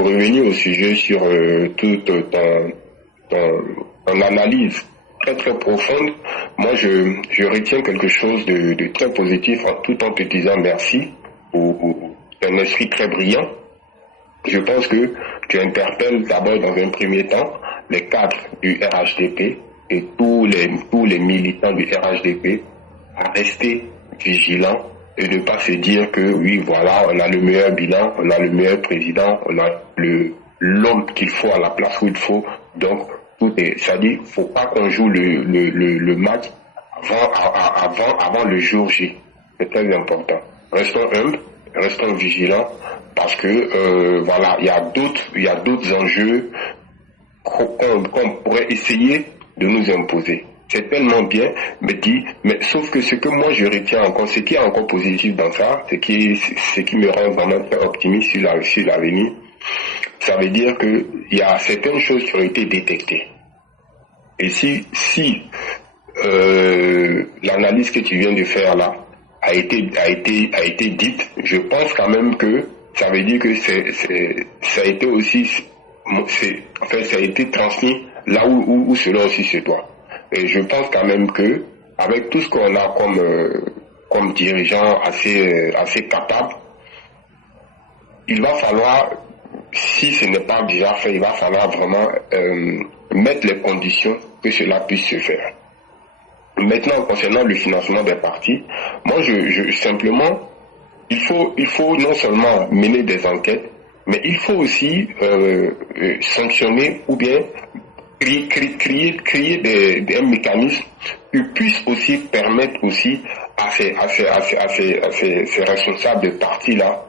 pour revenir au sujet sur toute ton analyse très très profonde, moi je retiens quelque chose de très positif tout en te disant merci pour un esprit très brillant. Je pense que tu interpelles d'abord dans un premier temps les cadres du RHDP et tous les militants du RHDP à rester vigilants et ne pas se dire que oui, voilà, on a le meilleur bilan, on a le meilleur président, on a l'homme qu'il faut à la place où il faut. Donc, tout est, c'est-à-dire, faut pas qu'on joue le match avant le jour J. C'est très important. Restons humbles, restons vigilants, parce que voilà, il y a d'autres enjeux qu'on pourrait essayer de nous imposer. C'est tellement bien, mais sauf que ce que moi je retiens encore, ce qui est encore positif dans ça, ce qui me rend vraiment très optimiste sur l'avenir, ça veut dire que il y a certaines choses qui ont été détectées. Et si l'analyse que tu viens de faire là a été dite, je pense quand même que ça veut dire que ça a été aussi, ça a été transmis là où cela aussi se doit. Et je pense quand même que avec tout ce qu'on a comme dirigeant assez capable, il va falloir, si ce n'est pas déjà fait, il va falloir vraiment mettre les conditions que cela puisse se faire. Maintenant, concernant le financement des partis, moi je simplement, il faut non seulement mener des enquêtes, mais il faut aussi sanctionner ou bien créer des mécanismes qui puissent aussi permettre aussi à ces responsables de partis-là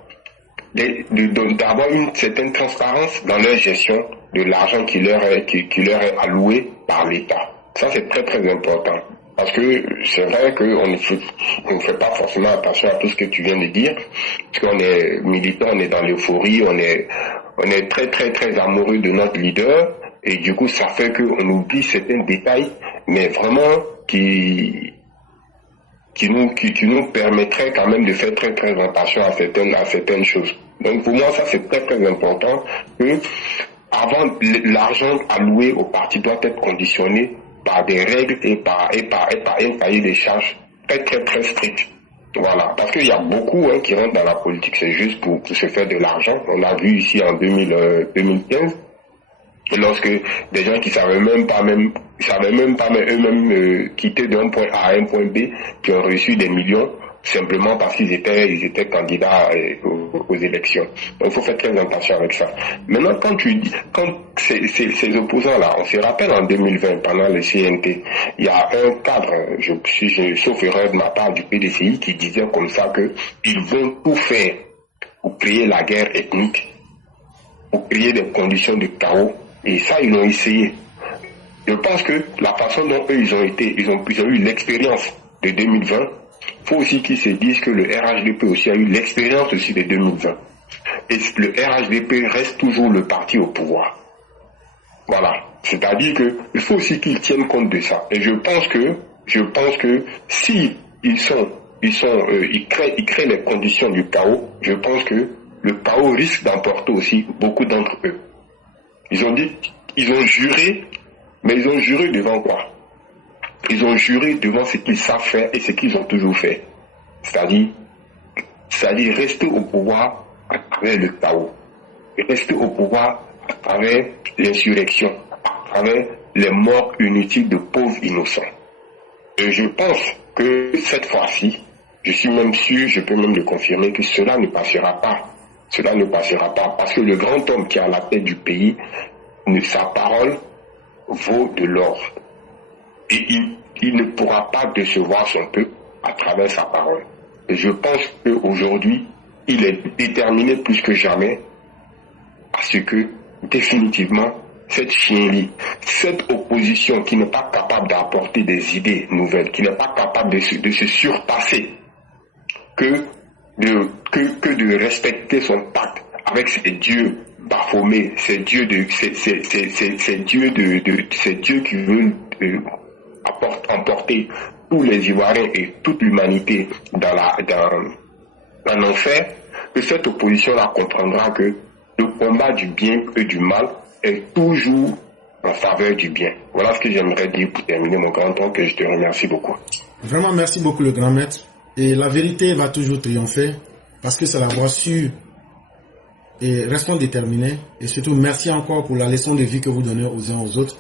d'avoir une certaine transparence dans leur gestion de l'argent qui leur est alloué par l'État. Ça, c'est très très important. Parce que c'est vrai qu'on ne fait pas forcément attention à tout ce que tu viens de dire, parce qu'on est militant, on est dans l'euphorie, on est très très très amoureux de notre leader, et du coup ça fait qu'on oublie certains détails, mais vraiment qui nous permettraient quand même de faire très très attention à certaines choses. Donc pour moi ça c'est très très important que avant l'argent alloué au parti doit être conditionné par des règles et par un cahier des charges très très très strict. Voilà, parce qu'il y a beaucoup qui rentrent dans la politique, c'est juste pour se faire de l'argent. On a vu ici en 2015, lorsque des gens qui savaient même pas eux-mêmes quitter d'un point A à un point B, qui ont reçu des millions simplement parce qu'ils étaient candidats aux élections. Donc il faut faire très attention avec ça. Maintenant, quand ces opposants-là, on se rappelle en 2020, pendant le CNT, il y a un cadre, sauf erreur de ma part, du PDCI, qui disait comme ça que ils vont tout faire pour créer la guerre ethnique, pour créer des conditions de chaos, et ça, ils l'ont essayé. Je pense que la façon dont eux, ils ont eu l'expérience de 2020, faut aussi qu'ils se disent que le RHDP aussi a eu l'expérience aussi de 2020. Et le RHDP reste toujours le parti au pouvoir. Voilà. C'est-à-dire que il faut aussi qu'ils tiennent compte de ça. Et je pense que si ils créent les conditions du chaos, je pense que le chaos risque d'emporter aussi beaucoup d'entre eux. Ils ont juré, mais ils ont juré devant quoi? Ils ont juré devant ce qu'ils savent faire et ce qu'ils ont toujours fait. C'est-à-dire rester au pouvoir à travers le chaos. Rester au pouvoir à travers l'insurrection, à travers les morts inutiles de pauvres innocents. Et je pense que cette fois-ci, je suis même sûr, je peux même le confirmer, que cela ne passera pas. Cela ne passera pas parce que le grand homme qui est à la tête du pays, sa parole vaut de l'or. Et il ne pourra pas décevoir son peuple à travers sa parole. Et je pense qu'aujourd'hui, il est déterminé plus que jamais à ce que, définitivement, cette chienlit, cette opposition qui n'est pas capable d'apporter des idées nouvelles, qui n'est pas capable de se surpasser, que de respecter son pacte avec ses dieux baphomet, ces dieux qui veulent emporter tous les Ivoiriens et toute l'humanité dans un enfer, que cette opposition-là comprendra que le combat du bien et du mal est toujours en faveur du bien. Voilà ce que j'aimerais dire pour terminer mon grand temps, que je te remercie beaucoup. Vraiment, merci beaucoup le grand maître. Et la vérité va toujours triompher parce que c'est la voie sûre. Et restons déterminés. Et surtout, merci encore pour la leçon de vie que vous donnez aux uns aux autres.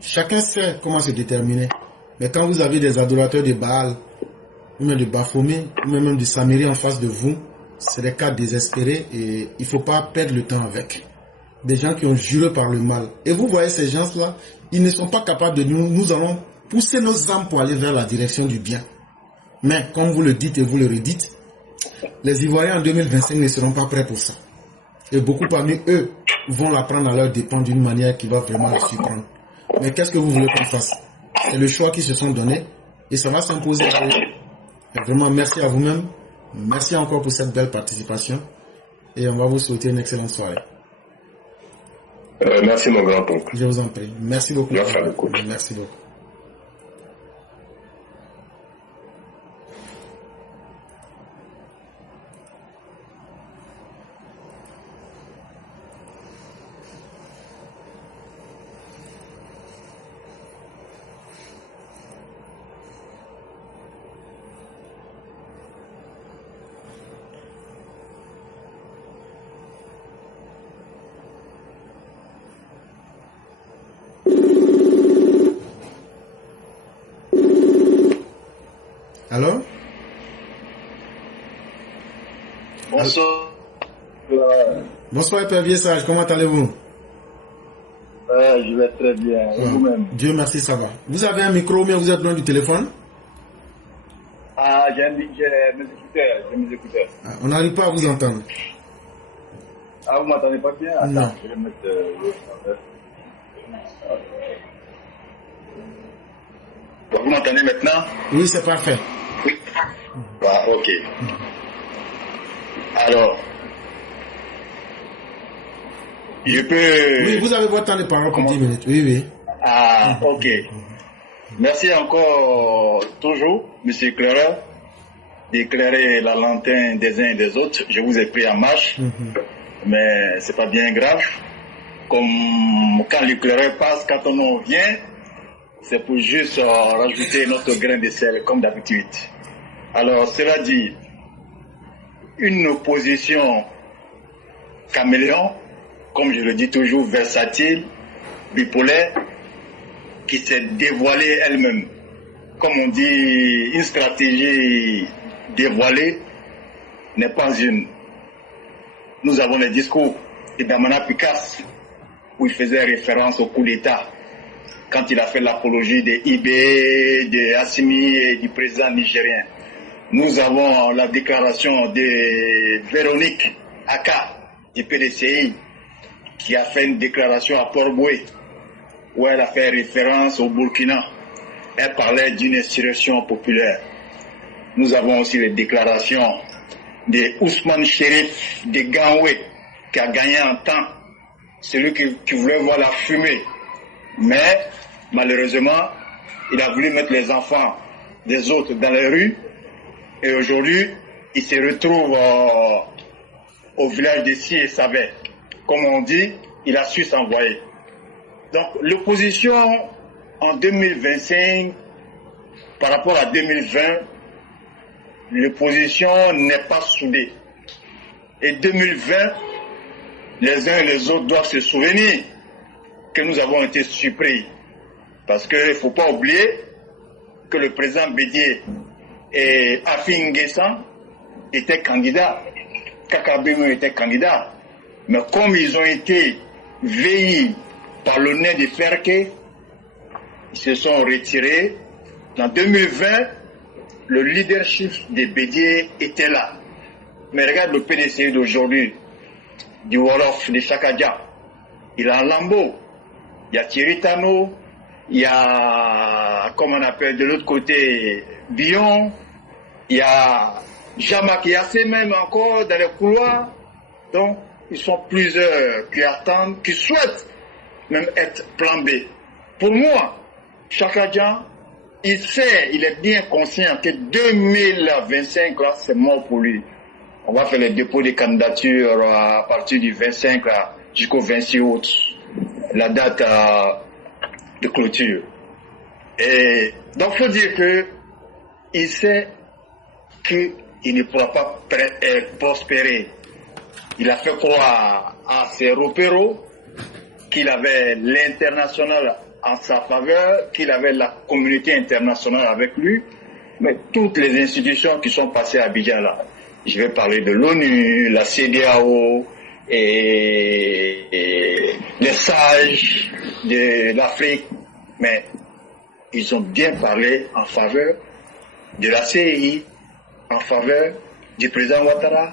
Chacun sait comment se déterminer. Mais quand vous avez des adorateurs de Baal, ou même de Baphomet, ou même de Samérie en face de vous, c'est des cas désespérés et il ne faut pas perdre le temps avec. Des gens qui ont juré par le mal. Et vous voyez ces gens-là, ils ne sont pas capables de nous allons pousser nos âmes pour aller vers la direction du bien. Mais comme vous le dites et vous le redites, les Ivoiriens en 2025 ne seront pas prêts pour ça. Et beaucoup parmi eux vont la prendre à leur dépens d'une manière qui va vraiment les surprendre. Mais qu'est-ce que vous voulez qu'on fasse? C'est le choix qu'ils se sont donnés et ça va s'imposer à eux. Et vraiment, merci à vous-même. Merci encore pour cette belle participation. Et on va vous souhaiter une excellente soirée. Merci mon grand-oncle. Je vous en prie. Merci beaucoup. Merci beaucoup. Merci beaucoup. Allô? Bonsoir. Bonsoir Père Vieux-Sage, comment allez-vous? Je vais très bien, et vous-même? Dieu merci, ça va. Vous avez un micro, mais vous êtes loin du téléphone? Ah, j'ai mes écouteurs. Ah, on n'arrive pas à vous entendre. Ah, vous m'entendez pas bien? Attends, non. Je vais mettre Vous m'entendez maintenant? Oui, c'est parfait. Oui. Ah, ok. Alors, je peux... Oui, vous avez votre temps de parole pour 10 minutes. Oui, oui. Ah, ok. Merci encore, toujours, M. Éclaireur, d'éclairer la lanterne des uns et des autres. Je vous ai pris en marche, mais c'est pas bien grave. Comme quand l'éclaireur passe, quand on en vient, c'est pour juste rajouter notre grain de sel, comme d'habitude. Alors, cela dit, une opposition caméléon, comme je le dis toujours, versatile, bipolaire, qui s'est dévoilée elle-même. Comme on dit, une stratégie dévoilée n'est pas une. Nous avons les discours de Damana Picasse, où il faisait référence au coup d'État, quand il a fait l'apologie des IB, de Assimi et du président nigérien. Nous avons la déclaration de Véronique Aka, du PDCI, qui a fait une déclaration à Port-Boué, où elle a fait référence au Burkina. Elle parlait d'une insurrection populaire. Nous avons aussi les déclarations de Ousmane Chérif de Ganoué, qui a gagné en temps, celui qui voulait voir la fumée. Mais, malheureusement, il a voulu mettre les enfants des autres dans les rues. Et aujourd'hui, il se retrouve au village de Si et Savet. Comme on dit, il a su s'envoyer. Donc, l'opposition en 2025, par rapport à 2020, l'opposition n'est pas soudée. Et 2020, les uns et les autres doivent se souvenir que nous avons été surpris. Parce qu'il ne faut pas oublier que le président Bédié et Afin Guessan étaient candidats. Kakabéou était candidat. Mais comme ils ont été veillés par le nez de Ferke, ils se sont retirés. En 2020, le leadership des Bédié était là. Mais regarde le PDC d'aujourd'hui, du Wolof, de Chakadja. Il a un lambeau. Il y a Thierry Tano, il y a, comme on appelle de l'autre côté, Bion, il y a Jamak Yassé même encore dans les couloirs. Donc, ils sont plusieurs qui attendent, qui souhaitent même être plan B. Pour moi, Chakadja, il sait, il est bien conscient que 2025, là, c'est mort pour lui. On va faire les dépôts des candidatures à partir du 25 jusqu'au 26 août, la date de clôture. Et donc, il faut dire qu'il sait qu'il ne pourra pas prospérer. Il a fait croire à ses repéros qu'il avait l'international en sa faveur, qu'il avait la communauté internationale avec lui, mais toutes les institutions qui sont passées à Abidjan là, je vais parler de l'ONU, la CEDEAO et les sages de l'Afrique, mais ils ont bien parlé en faveur de la CEI, en faveur du président Ouattara,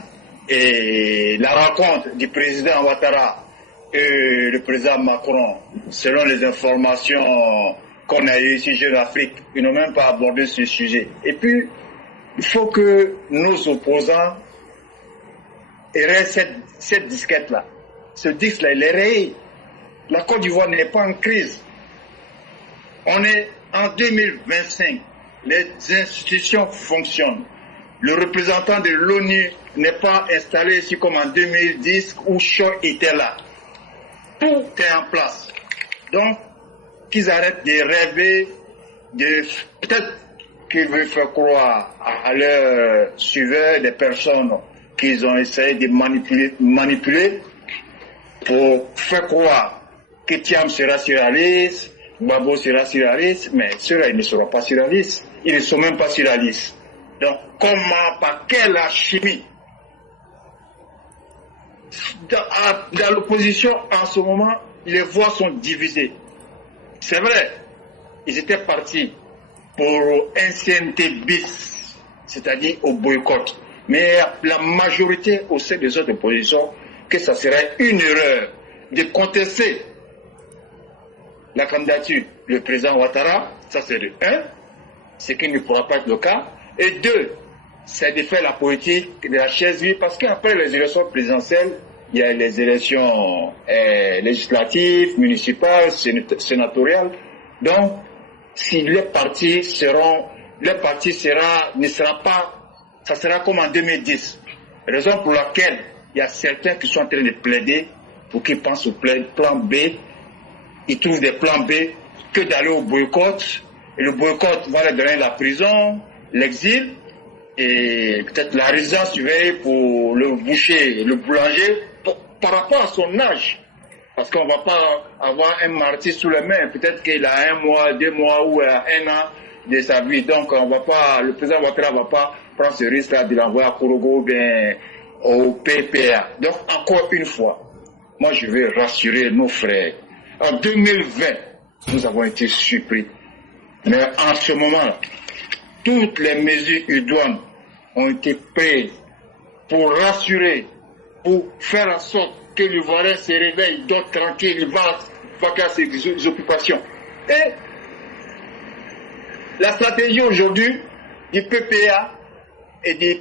et la rencontre du président Ouattara et le président Macron, selon les informations qu'on a eues ici Jeune Afrique, ils n'ont même pas abordé ce sujet. Et puis, il faut que nos opposants aient cette disquette-là. Ce disque-là, il est rayé. La Côte d'Ivoire n'est pas en crise. On est en 2025. Les institutions fonctionnent. Le représentant de l'ONU n'est pas installé ici comme en 2010 où Shaw était là. Tout est en place. Donc, qu'ils arrêtent de rêver, peut-être qu'ils veulent faire croire à leurs suiveurs des personnes qu'ils ont essayé de manipuler pour faire croire que Thiam sera surréaliste, Babo sera surréaliste, mais ceux-là, ils ne seront pas surréalistes. Ils ne sont même pas surréalistes. Donc, comment, par quelle alchimie? Dans l'opposition, en ce moment, les voix sont divisées. C'est vrai, ils étaient partis pour un CNT bis, c'est-à-dire au boycott. Mais la majorité au sein des autres oppositions, que ça serait une erreur de contester la candidature du président Ouattara, ça c'est de 1, ce qui ne pourra pas être le cas, et 2, c'est de faire la politique de la chaise vide, parce qu'après les élections présidentielles, il y a les élections législatives, municipales, sénatoriales. Donc, si les partis ne sera pas, ça sera comme en 2010. Raison pour laquelle il y a certains qui sont en train de plaider pour qu'ils pensent au plan B. Ils trouvent des plans B que d'aller au boycott. Et le boycott va leur donner la prison, l'exil et peut-être la résidence surveillée pour le boucher, le boulanger, par rapport à son âge. Parce qu'on ne va pas avoir un martyr sous les mains. Peut-être qu'il a 1 mois, 2 mois ou 1 an de sa vie. Donc le président Ouattara ne va pas prendre ce risque-là de l'envoyer à Korogo ou bien au PPA. Donc encore une fois, moi je vais rassurer nos frères. En 2020, nous avons été surpris. Mais en ce moment-là, toutes les mesures idoines ont été prises pour rassurer, pour faire en sorte que l'Ivoirien se réveille, dort tranquille, il va faire ses occupations. Et la stratégie aujourd'hui du PPA et du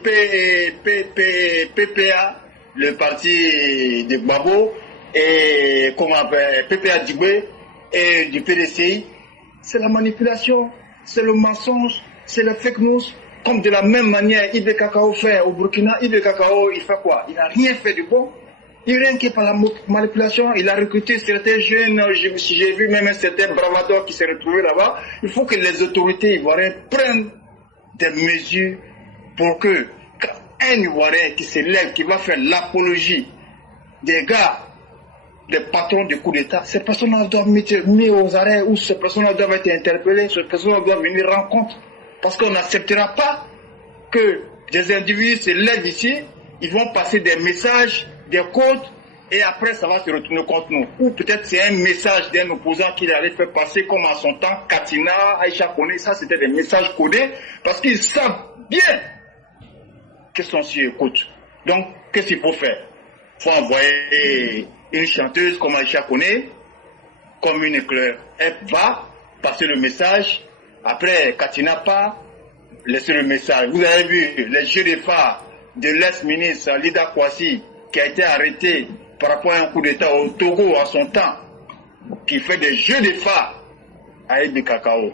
PPA, le parti de Gbagbo, et PPA Djiboué et du PDCI, c'est la manipulation, c'est le mensonge, c'est le fake news. Comme de la même manière, Ibe Kakao fait au Burkina, Ibe Kakao, il fait quoi? Il n'a rien fait de bon. Il rien que par la manipulation, il a recruté certains jeunes, j'ai vu même un certain bravador qui s'est retrouvé là-bas. Il faut que les autorités ivoiriennes prennent des mesures pour que un Ivoirien qui se lève, qui va faire l'apologie des gars, des patrons de coup d'État, ces personnes doivent être mis aux arrêts ou ces personnes doivent être interpellées, ces personnes doivent venir en compte. Parce qu'on n'acceptera pas que des individus se lèvent ici, ils vont passer des messages, des codes, et après ça va se retourner contre nous. Ou peut-être c'est un message d'un opposant qu'il allait faire passer comme en son temps, Katina, Aïcha Kone, ça c'était des messages codés, parce qu'ils savent bien qu'est-ce qu'on s'y écoute. Donc, qu'est-ce qu'il faut faire? Il faut envoyer une chanteuse comme Aïcha Kone, comme une éclair. Elle va passer le message. Après, Katina part, laisser le message. Vous avez vu les jeux de phare de l'ex-ministre Lida Kwasi, qui a été arrêté par rapport à un coup d'État au Togo en son temps, qui fait des jeux de phare à Ibe Kakao.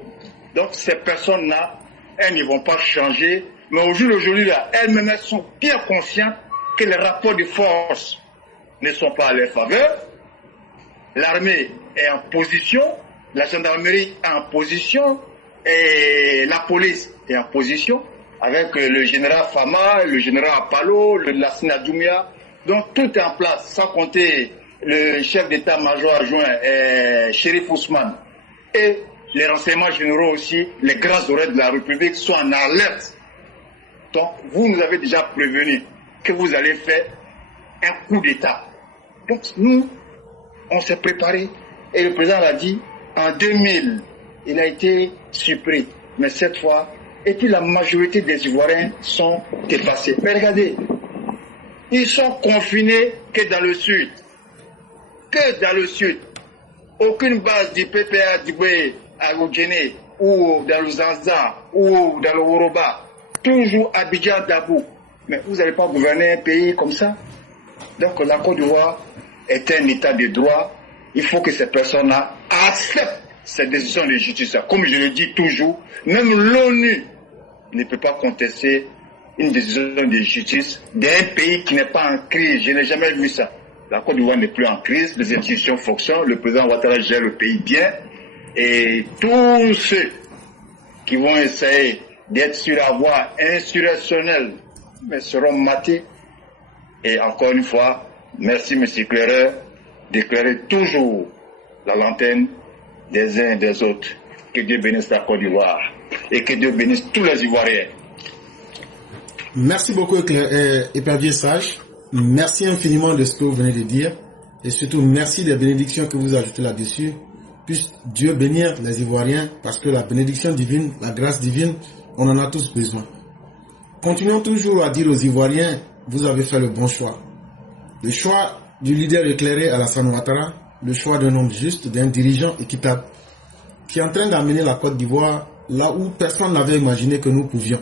Donc ces personnes-là, elles ne vont pas changer, mais au jour d'aujourd'hui, elles-mêmes sont bien conscientes que les rapports de force ne sont pas à leur faveur. L'armée est en position, la gendarmerie est en position et la police est en position avec le général Fama, le général Apalo, le Lassina Doumia. Donc tout est en place, sans compter le chef d'état-major adjoint, Chérif Ousmane. Et les renseignements généraux aussi, les grands oreilles de la République sont en alerte. Donc vous nous avez déjà prévenu que vous allez faire un coup d'État. Donc nous, on s'est préparé. Et le président l'a dit, en 2000, il a été surpris. Mais cette fois, et puis la majorité des Ivoiriens sont effacés. Mais regardez, ils sont confinés que dans le sud. Que dans le sud. Aucune base du PPA d'Iboué à Oudjene, ou dans le Zanza, ou dans le Woroba. Toujours Abidjan Dabou. Mais vous n'allez pas gouverner un pays comme ça. Donc la Côte d'Ivoire est un état de droit. Il faut que ces personnes-là acceptent ces décisions de justice. Comme je le dis toujours, même l'ONU ne peut pas contester une décision de justice d'un pays qui n'est pas en crise. Je n'ai jamais vu ça. La Côte d'Ivoire n'est plus en crise, les institutions fonctionnent, le président Ouattara gère le pays bien. Et tous ceux qui vont essayer d'être sur la voie insurrectionnelle mais seront matés. Et encore une fois, merci M. Claireur d'éclairer toujours la lanterne des uns et des autres. Que Dieu bénisse la Côte d'Ivoire et que Dieu bénisse tous les Ivoiriens. Merci beaucoup, Épervier Sage. Merci infiniment de ce que vous venez de dire. Et surtout, merci des bénédictions que vous ajoutez là-dessus. Puisse Dieu bénir les Ivoiriens, parce que la bénédiction divine, la grâce divine, on en a tous besoin. Continuons toujours à dire aux Ivoiriens, vous avez fait le bon choix. Le choix du leader éclairé Alassane Ouattara, le choix d'un homme juste, d'un dirigeant équitable, qui est en train d'amener la Côte d'Ivoire là où personne n'avait imaginé que nous pouvions.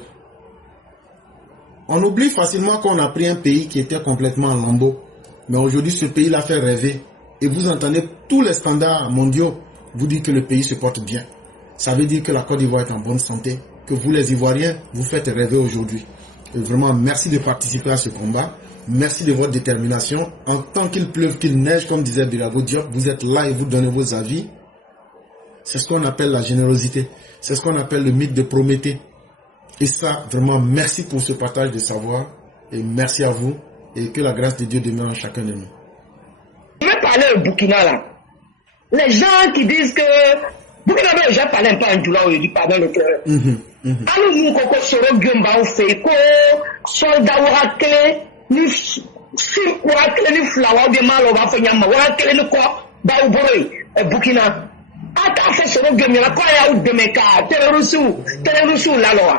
On oublie facilement qu'on a pris un pays qui était complètement en lambeaux. Mais aujourd'hui, ce pays l'a fait rêver. Et vous entendez tous les standards mondiaux vous dire que le pays se porte bien. Ça veut dire que la Côte d'Ivoire est en bonne santé. Que vous, les Ivoiriens, vous faites rêver aujourd'hui. Et vraiment, merci de participer à ce combat. Merci de votre détermination. En tant qu'il pleuve, qu'il neige, comme disait Birago Diop, vous êtes là et vous donnez vos avis. C'est ce qu'on appelle la générosité. C'est ce qu'on appelle le mythe de Prométhée. Et ça, vraiment, merci pour ce partage de savoir. Et merci à vous. Et que la grâce de Dieu demeure en chacun de nous. Je vais parler au Burkina là. Les gens qui disent que Burkina Faso, j'ai parlé un peu en Djoula aujourd'hui, pardon le cœur. Alors nous, koko soro gyomba ou fait ko soldat warakele ni si warakele ni flawa de malo ba fanyama warakele ni ko ba uboro Burkina. Ata fa soro gyomba ko ya u demeka terrorisme la loi.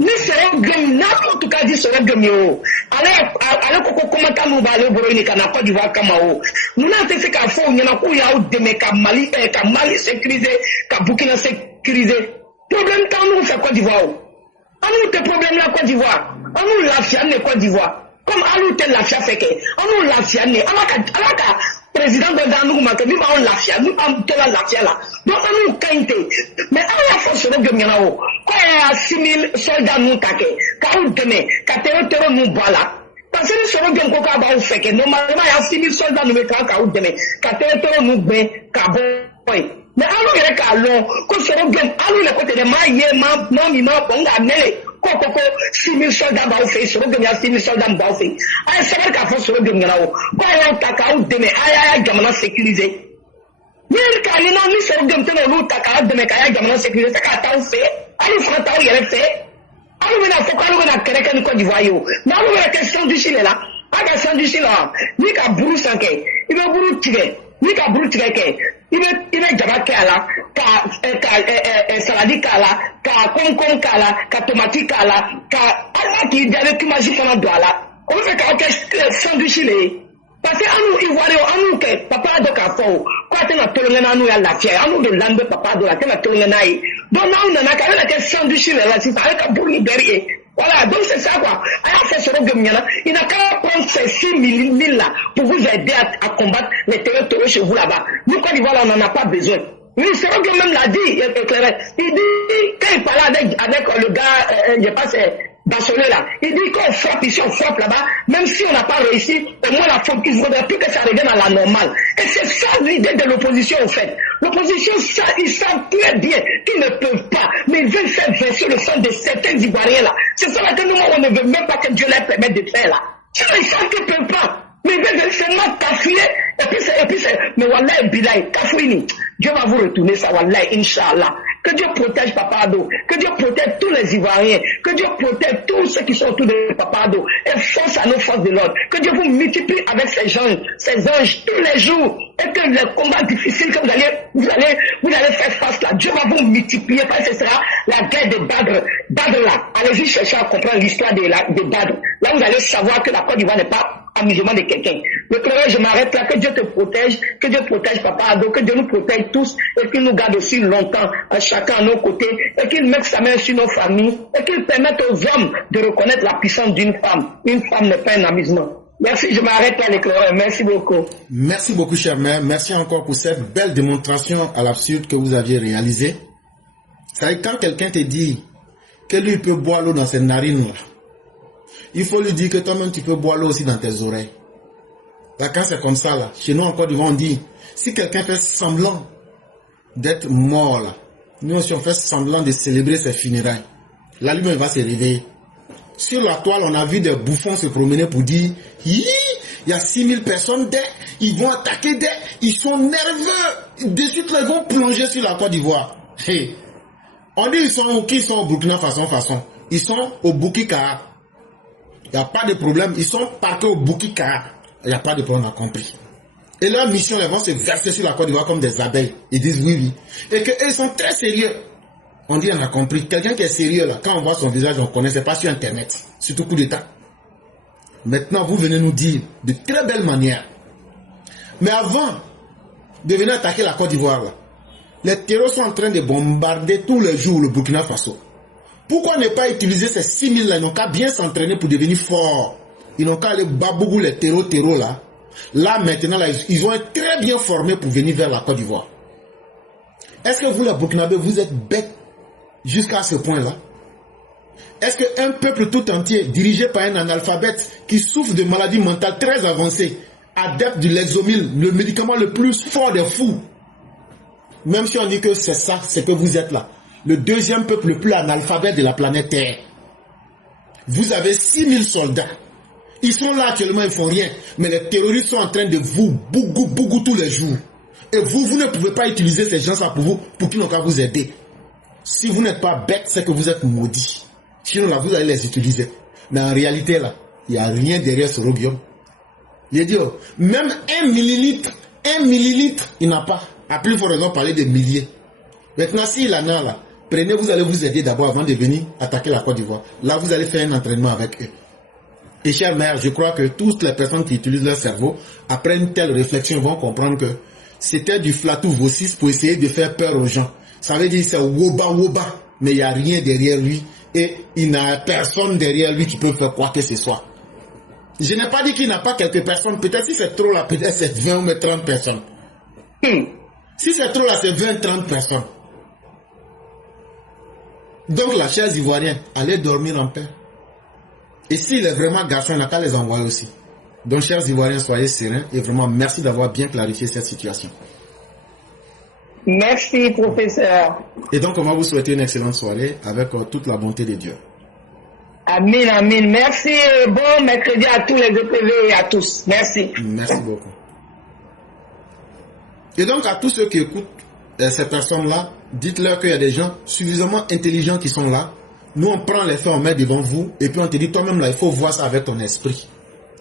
Ni soro gyomba na tout cas dit soro gyomba. Ale koko komata mu ba le boro ni kana Côte d'Ivoire kama o. Nous na te ka fo nyana ko ya u demeka Mali sécurisé ka Burkina sécurisé. Problème quand nous fait Côte d'Ivoire. On nous te problème la Côte d'Ivoire. On nous la fiane Côte d'Ivoire. Comme on nous te la fiane fait que on nous la fiane. Alaka président de nous ma que nous on la fiane, nous on te la fiane là. Donc on nous quinte. Mais on la force de bien là-haut. Quand il y a 6000 soldats nous taquer, quand on demain, quand terre nous voilà. Parce que nous serons bien qu'on va faire que normalement il y a 6000 soldats nous mettra quand on demain, quand terre nous ben carbone. Mais alors il y a qu'à long, qu'on se regarde, alors les côtés de maïe, bon, 6 000 soldats va faire, se regarde 6 000 soldats va faire. Ah, c'est vrai qu'à force se regarde là-haut. Quand il y a un taka ou demain, gamana sécurisé. Mais il y a un se regarde là-haut, taka ou demain, gamana sécurisé, c'est qu'à t'en fait. Alors, il faut t'en y aller fait. Alors, il faut qu'on a quelqu'un de Côte d'Ivoire. Mais alors, il y a question du Chili là. Ah, la question du Chili là. Ni qu'à bourou sanké, il va bourou tirer. Ni qu'à bourou tirer. Il va jaba kala, ka saladi kala, ka concombre kala, ka tomate kala, ka ala qui avec magie qu'on a droit là. On fait qu'à sandwich là. Parce que nous Ivoiriens, nous que papa de café, quand on a tolongé nous à la fière, nous de l'ambe papa de la qu'on a tolongé naï. Donc nous on a qu'à la sandwich là, c'est avec un bourg libéré. Voilà, donc c'est ça quoi. Alors fait ce là, il n'a qu'à prendre ces 6 000 là pour vous aider à combattre les terroristes chez vous là-bas. Nous Côte d'Ivoire on n'en a pas besoin. Mais c'est vrai que même l'a dit, il dit quand il parlait avec le gars, je pense bâchonner là. Il dit qu'on frappe ici, on frappe là-bas, même si on n'a pas réussi, au moins la faute, il ne faudrait plus que ça revienne à la normale. Et c'est ça l'idée de l'opposition en fait. L'opposition, ils savent très bien qu'ils ne peuvent pas, mais ils veulent faire verser le sang de certains Ivoiriens là. C'est ça là que nous, on ne veut même pas que Dieu leur permette de faire là. Sinon, ils savent qu'ils ne peuvent pas. Mais ils veulent seulement cafouiller, et puis c'est, mais Wallahi Bilaï, cafouini. Dieu va vous retourner ça, Wallahi, Inch'Allah. Que Dieu protège Papa Ado, que Dieu protège tous les Ivoiriens, que Dieu protège tous ceux qui sont autour de Papa Ado, et force à nos forces de l'ordre, que Dieu vous multiplie avec ces anges tous les jours, et que les combats difficiles que vous allez faire face là, Dieu va vous multiplier, parce que ce sera la guerre de Badr. Badr là, allez-y chercher à comprendre l'histoire de Badr. Là, vous allez savoir que la Côte d'Ivoire n'est pas amusement de quelqu'un. Le frère, je m'arrête là, que Dieu te protège, que Dieu protège Papa Ado, que Dieu nous protège tous, et qu'il nous garde aussi longtemps, chacun à nos côtés, et qu'il mette sa main sur nos familles, et qu'il permette aux hommes de reconnaître la puissance d'une femme. Une femme n'est pas un amusement. Merci, je m'arrête là, l'éclaireur. Merci beaucoup. Merci beaucoup, cher maire. Merci encore pour cette belle démonstration à l'absurde que vous aviez réalisée. Ça veut dire, quand quelqu'un te dit que lui peut boire l'eau dans ses narines, là, il faut lui dire que toi-même tu peux boire l'eau aussi dans tes oreilles. Là, quand c'est comme ça, là, chez nous encore, ils vont dire, si quelqu'un fait semblant d'être mort, là, nous aussi on fait semblant de célébrer ses funérailles, là lui-même va se réveiller. Sur la toile, on a vu des bouffons se promener pour dire, il y a 6000 personnes ils vont attaquer ils sont nerveux. De suite, là, ils vont plonger sur la Côte d'Ivoire. Hey. On dit, ils sont au Burkina façon. Ils sont au Boukika. Il n'y a pas de problème. Ils sont parqués au Boukika. Il n'y a pas de problème, on a compris. Et leur mission, ils vont se verser sur la Côte d'Ivoire comme des abeilles. Ils disent oui. Et qu'eux, ils sont très sérieux. On dit, on a compris. Quelqu'un qui est sérieux, là, quand on voit son visage, on connaît. C'est pas sur Internet. Surtout coup d'État. Maintenant, vous venez nous dire de très belle manière. Mais avant de venir attaquer la Côte d'Ivoire, là, les terroristes sont en train de bombarder tous les jours le Burkina Faso. Pourquoi ne pas utiliser ces 6000 là? Ils n'ont qu'à bien s'entraîner pour devenir forts. Ils n'ont qu'à aller babougou les terreaux là. Là maintenant, là, ils vont être très bien formés pour venir vers la Côte d'Ivoire. Est-ce que vous, les Burkinabés, vous êtes bêtes jusqu'à ce point-là? Est-ce qu'un peuple tout entier, dirigé par un analphabète qui souffre de maladies mentales très avancées, adepte du Lexomil, le médicament le plus fort des fous, même si on dit que c'est ça, c'est que vous êtes là, le deuxième peuple le plus analphabète de la planète Terre. Vous avez 6000 soldats. Ils sont là actuellement, ils ne font rien. Mais les terroristes sont en train de vous bougou tous les jours. Et vous ne pouvez pas utiliser ces gens-là pour qu'ils n'ont qu'à vous aider. Si vous n'êtes pas bête, c'est que vous êtes maudits. Sinon, là, vous allez les utiliser. Mais en réalité, là, il n'y a rien derrière ce roguium. Il dit, même 1 millilitre, il n'a pas. À plus forte raison, parler de milliers. Maintenant, s'il en a là, prenez, vous allez vous aider d'abord avant de venir attaquer la Côte d'Ivoire. Là, vous allez faire un entraînement avec eux. Et cher maire, je crois que toutes les personnes qui utilisent leur cerveau, après une telle réflexion, vont comprendre que c'était du flatou vossis pour essayer de faire peur aux gens. Ça veut dire c'est woba, mais il n'y a rien derrière lui et il n'a personne derrière lui qui peut faire quoi que ce soit. Je n'ai pas dit qu'il n'a pas quelques personnes. Peut-être si c'est trop là, peut-être c'est 20 ou 30 personnes. Si c'est trop là, c'est 20-30 personnes. Donc là, chers Ivoiriens, allez dormir en paix. Et s'il est vraiment garçon, il n'a qu'à les envoyer aussi. Donc, chers Ivoiriens, soyez sereins et vraiment merci d'avoir bien clarifié cette situation. Merci, professeur. Et donc, on va vous souhaiter une excellente soirée avec toute la bonté de Dieu. Amen, amen. Merci et bon mercredi à tous les EPV et à tous. Merci. Merci beaucoup. Et donc, à tous ceux qui écoutent ces personnes-là, dites-leur qu'il y a des gens suffisamment intelligents qui sont là. Nous, on prend les faits, on met devant vous, et puis on te dit, toi-même, là, il faut voir ça avec ton esprit.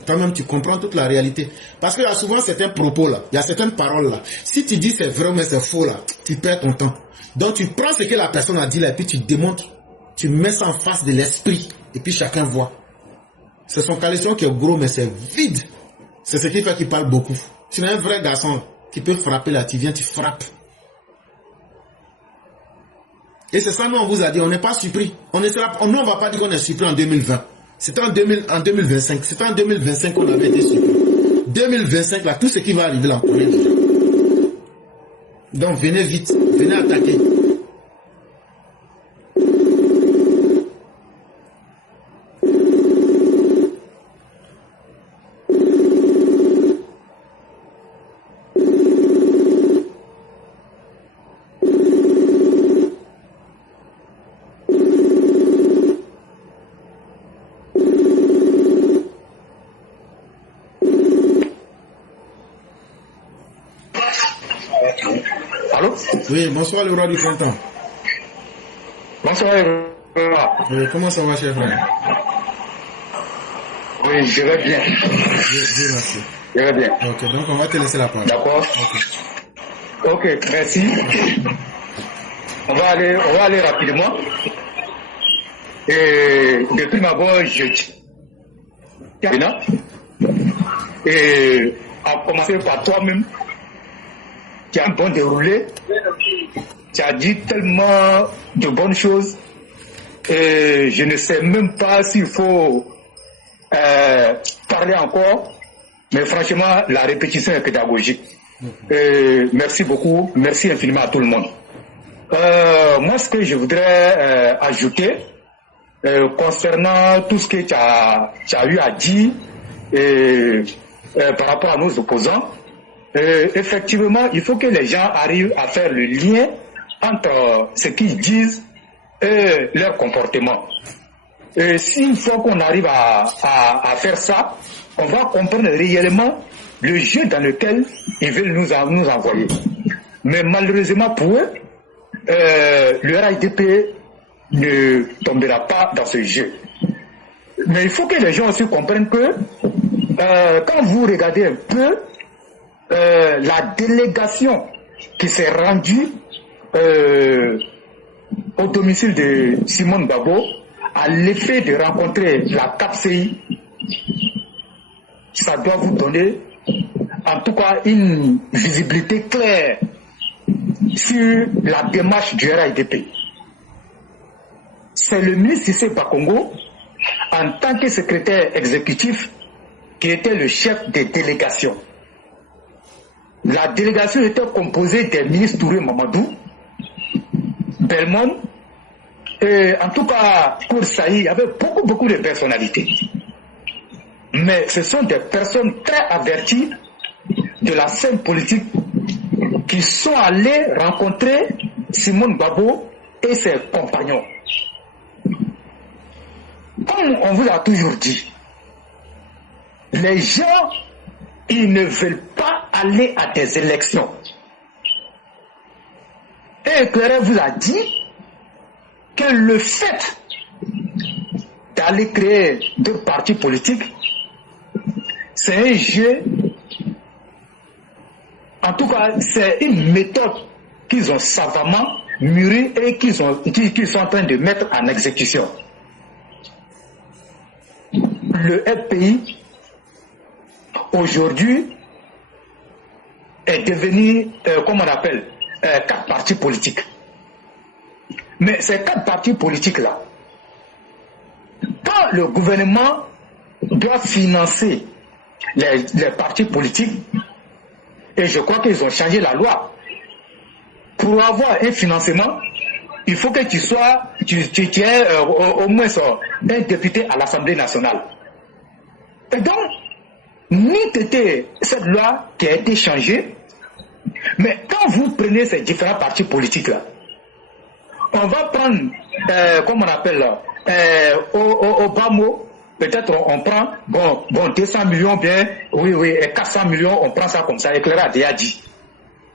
Toi-même, tu comprends toute la réalité. Parce qu'il y a souvent certains propos, là, il y a certaines paroles, là. Si tu dis c'est vrai, mais c'est faux, là, tu perds ton temps. Donc, tu prends ce que la personne a dit, là, et puis tu démontres. Tu mets ça en face de l'esprit, et puis chacun voit. C'est son caleçon qui est gros, mais c'est vide. C'est ce qui fait qu'il parle beaucoup. Si tu es un vrai garçon qui peut frapper, là, tu viens, tu frappes. Et c'est ça, nous, on vous a dit, on n'est pas surpris. Nous, on ne va pas dire qu'on est surpris en 2020. C'était en 2025. C'était en 2025 qu'on avait été surpris. 2025, là, tout ce qui va arriver là, on connaît déjà. Donc, venez vite. Venez attaquer. Allô? Oui, bonsoir le roi du printemps. Bonsoir. Oui, comment ça va, cher frère? Oui, je vais bien. Dieu merci. Je vais bien. Ok, donc on va te laisser la parole. D'accord. Ok, merci. On va aller rapidement. Et de prime abord, je tiens. Et à commencer par toi-même, tu as un bon déroulé. Tu as dit tellement de bonnes choses. Et je ne sais même pas s'il faut parler encore. Mais franchement, la répétition est pédagogique. Merci beaucoup. Merci infiniment à tout le monde. Moi, ce que je voudrais ajouter concernant tout ce que tu as eu à dire par rapport à nos opposants, effectivement, il faut que les gens arrivent à faire le lien entre ce qu'ils disent et leur comportement. Et s'il faut qu'on arrive à faire ça, on va comprendre réellement le jeu dans lequel ils veulent nous envoyer. Mais malheureusement pour eux, le RHDP ne tombera pas dans ce jeu. Mais il faut que les gens aussi comprennent que quand vous regardez un peu la délégation qui s'est rendue au domicile de Simone Gbagbo, à l'effet de rencontrer la CAPCI, ça doit vous donner en tout cas une visibilité claire sur la démarche du RHDP. C'est le ministre Cissé Bakongo, en tant que secrétaire exécutif, qui était le chef des délégations. La délégation était composée des ministres Touré Mamadou, Belmont, et en tout cas, Koursaï, il y avait beaucoup de personnalités. Mais ce sont des personnes très averties de la scène politique qui sont allées rencontrer Simone Gbagbo et ses compagnons. Comme on vous a toujours dit, les gens, ils ne veulent pas aller à des élections. Et Claire vous a dit que le fait d'aller créer deux partis politiques, c'est un jeu, en tout cas, c'est une méthode qu'ils ont savamment mûrie et qu'ils sont en train de mettre en exécution. Le FPI, aujourd'hui, est devenu, comme on appelle, 4 partis politiques. Mais ces 4 partis politiques-là, quand le gouvernement doit financer les partis politiques, et je crois qu'ils ont changé la loi, pour avoir un financement, il faut que tu aies au moins un député à l'Assemblée nationale. Et donc, ni c'était cette loi qui a été changée, mais quand vous prenez ces différents partis politiques-là, on va prendre, comme on appelle, au bas mot, peut-être on prend, bon, 200 millions bien, oui, et 400 millions, on prend ça comme ça, Éclairage a déjà dit.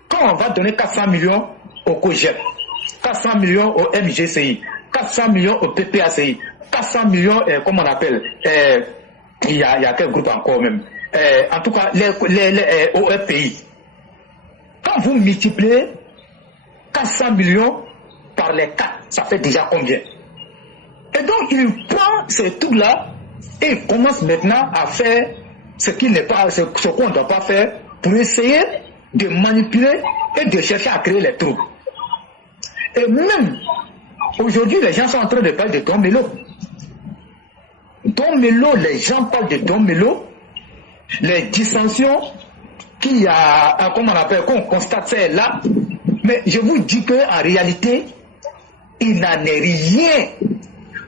Quand on va donner 400 millions au COGEP, 400 millions au MGCI, 400 millions au PPACI, 400 millions, comme on appelle, il y a quel groupe encore même, en tout cas, au FPI. Quand vous multipliez 400 millions par les 4, ça fait déjà combien? Et donc, il prend ces trucs-là et il commence maintenant à faire ce qu'on ne doit pas faire pour essayer de manipuler et de chercher à créer les troubles. Et même, aujourd'hui, les gens sont en train de parler de Don Melo. Don Melo, les gens parlent de Don Melo, les dissensions qu'il y a, comme on appelle, qu'on constate c'est là, mais je vous dis qu'en réalité, il n'en est rien.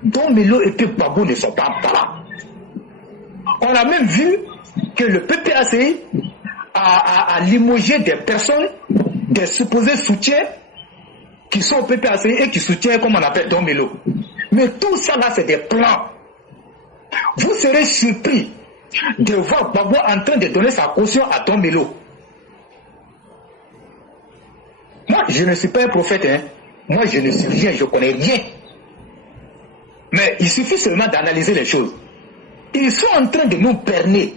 Don Melo et Gbagbo ne sont pas là. On a même vu que le PPACI a limogé des personnes, des supposés soutiens qui sont au PPACI et qui soutiennent, comme on appelle, Don Melo. Mais tout ça là, c'est des plans. Vous serez surpris de voir Gbagbo en train de donner sa caution à Don Melo. Moi, je ne suis pas un prophète. Hein. Moi, je ne suis rien, je ne connais rien. Mais il suffit seulement d'analyser les choses. Ils sont en train de nous berner.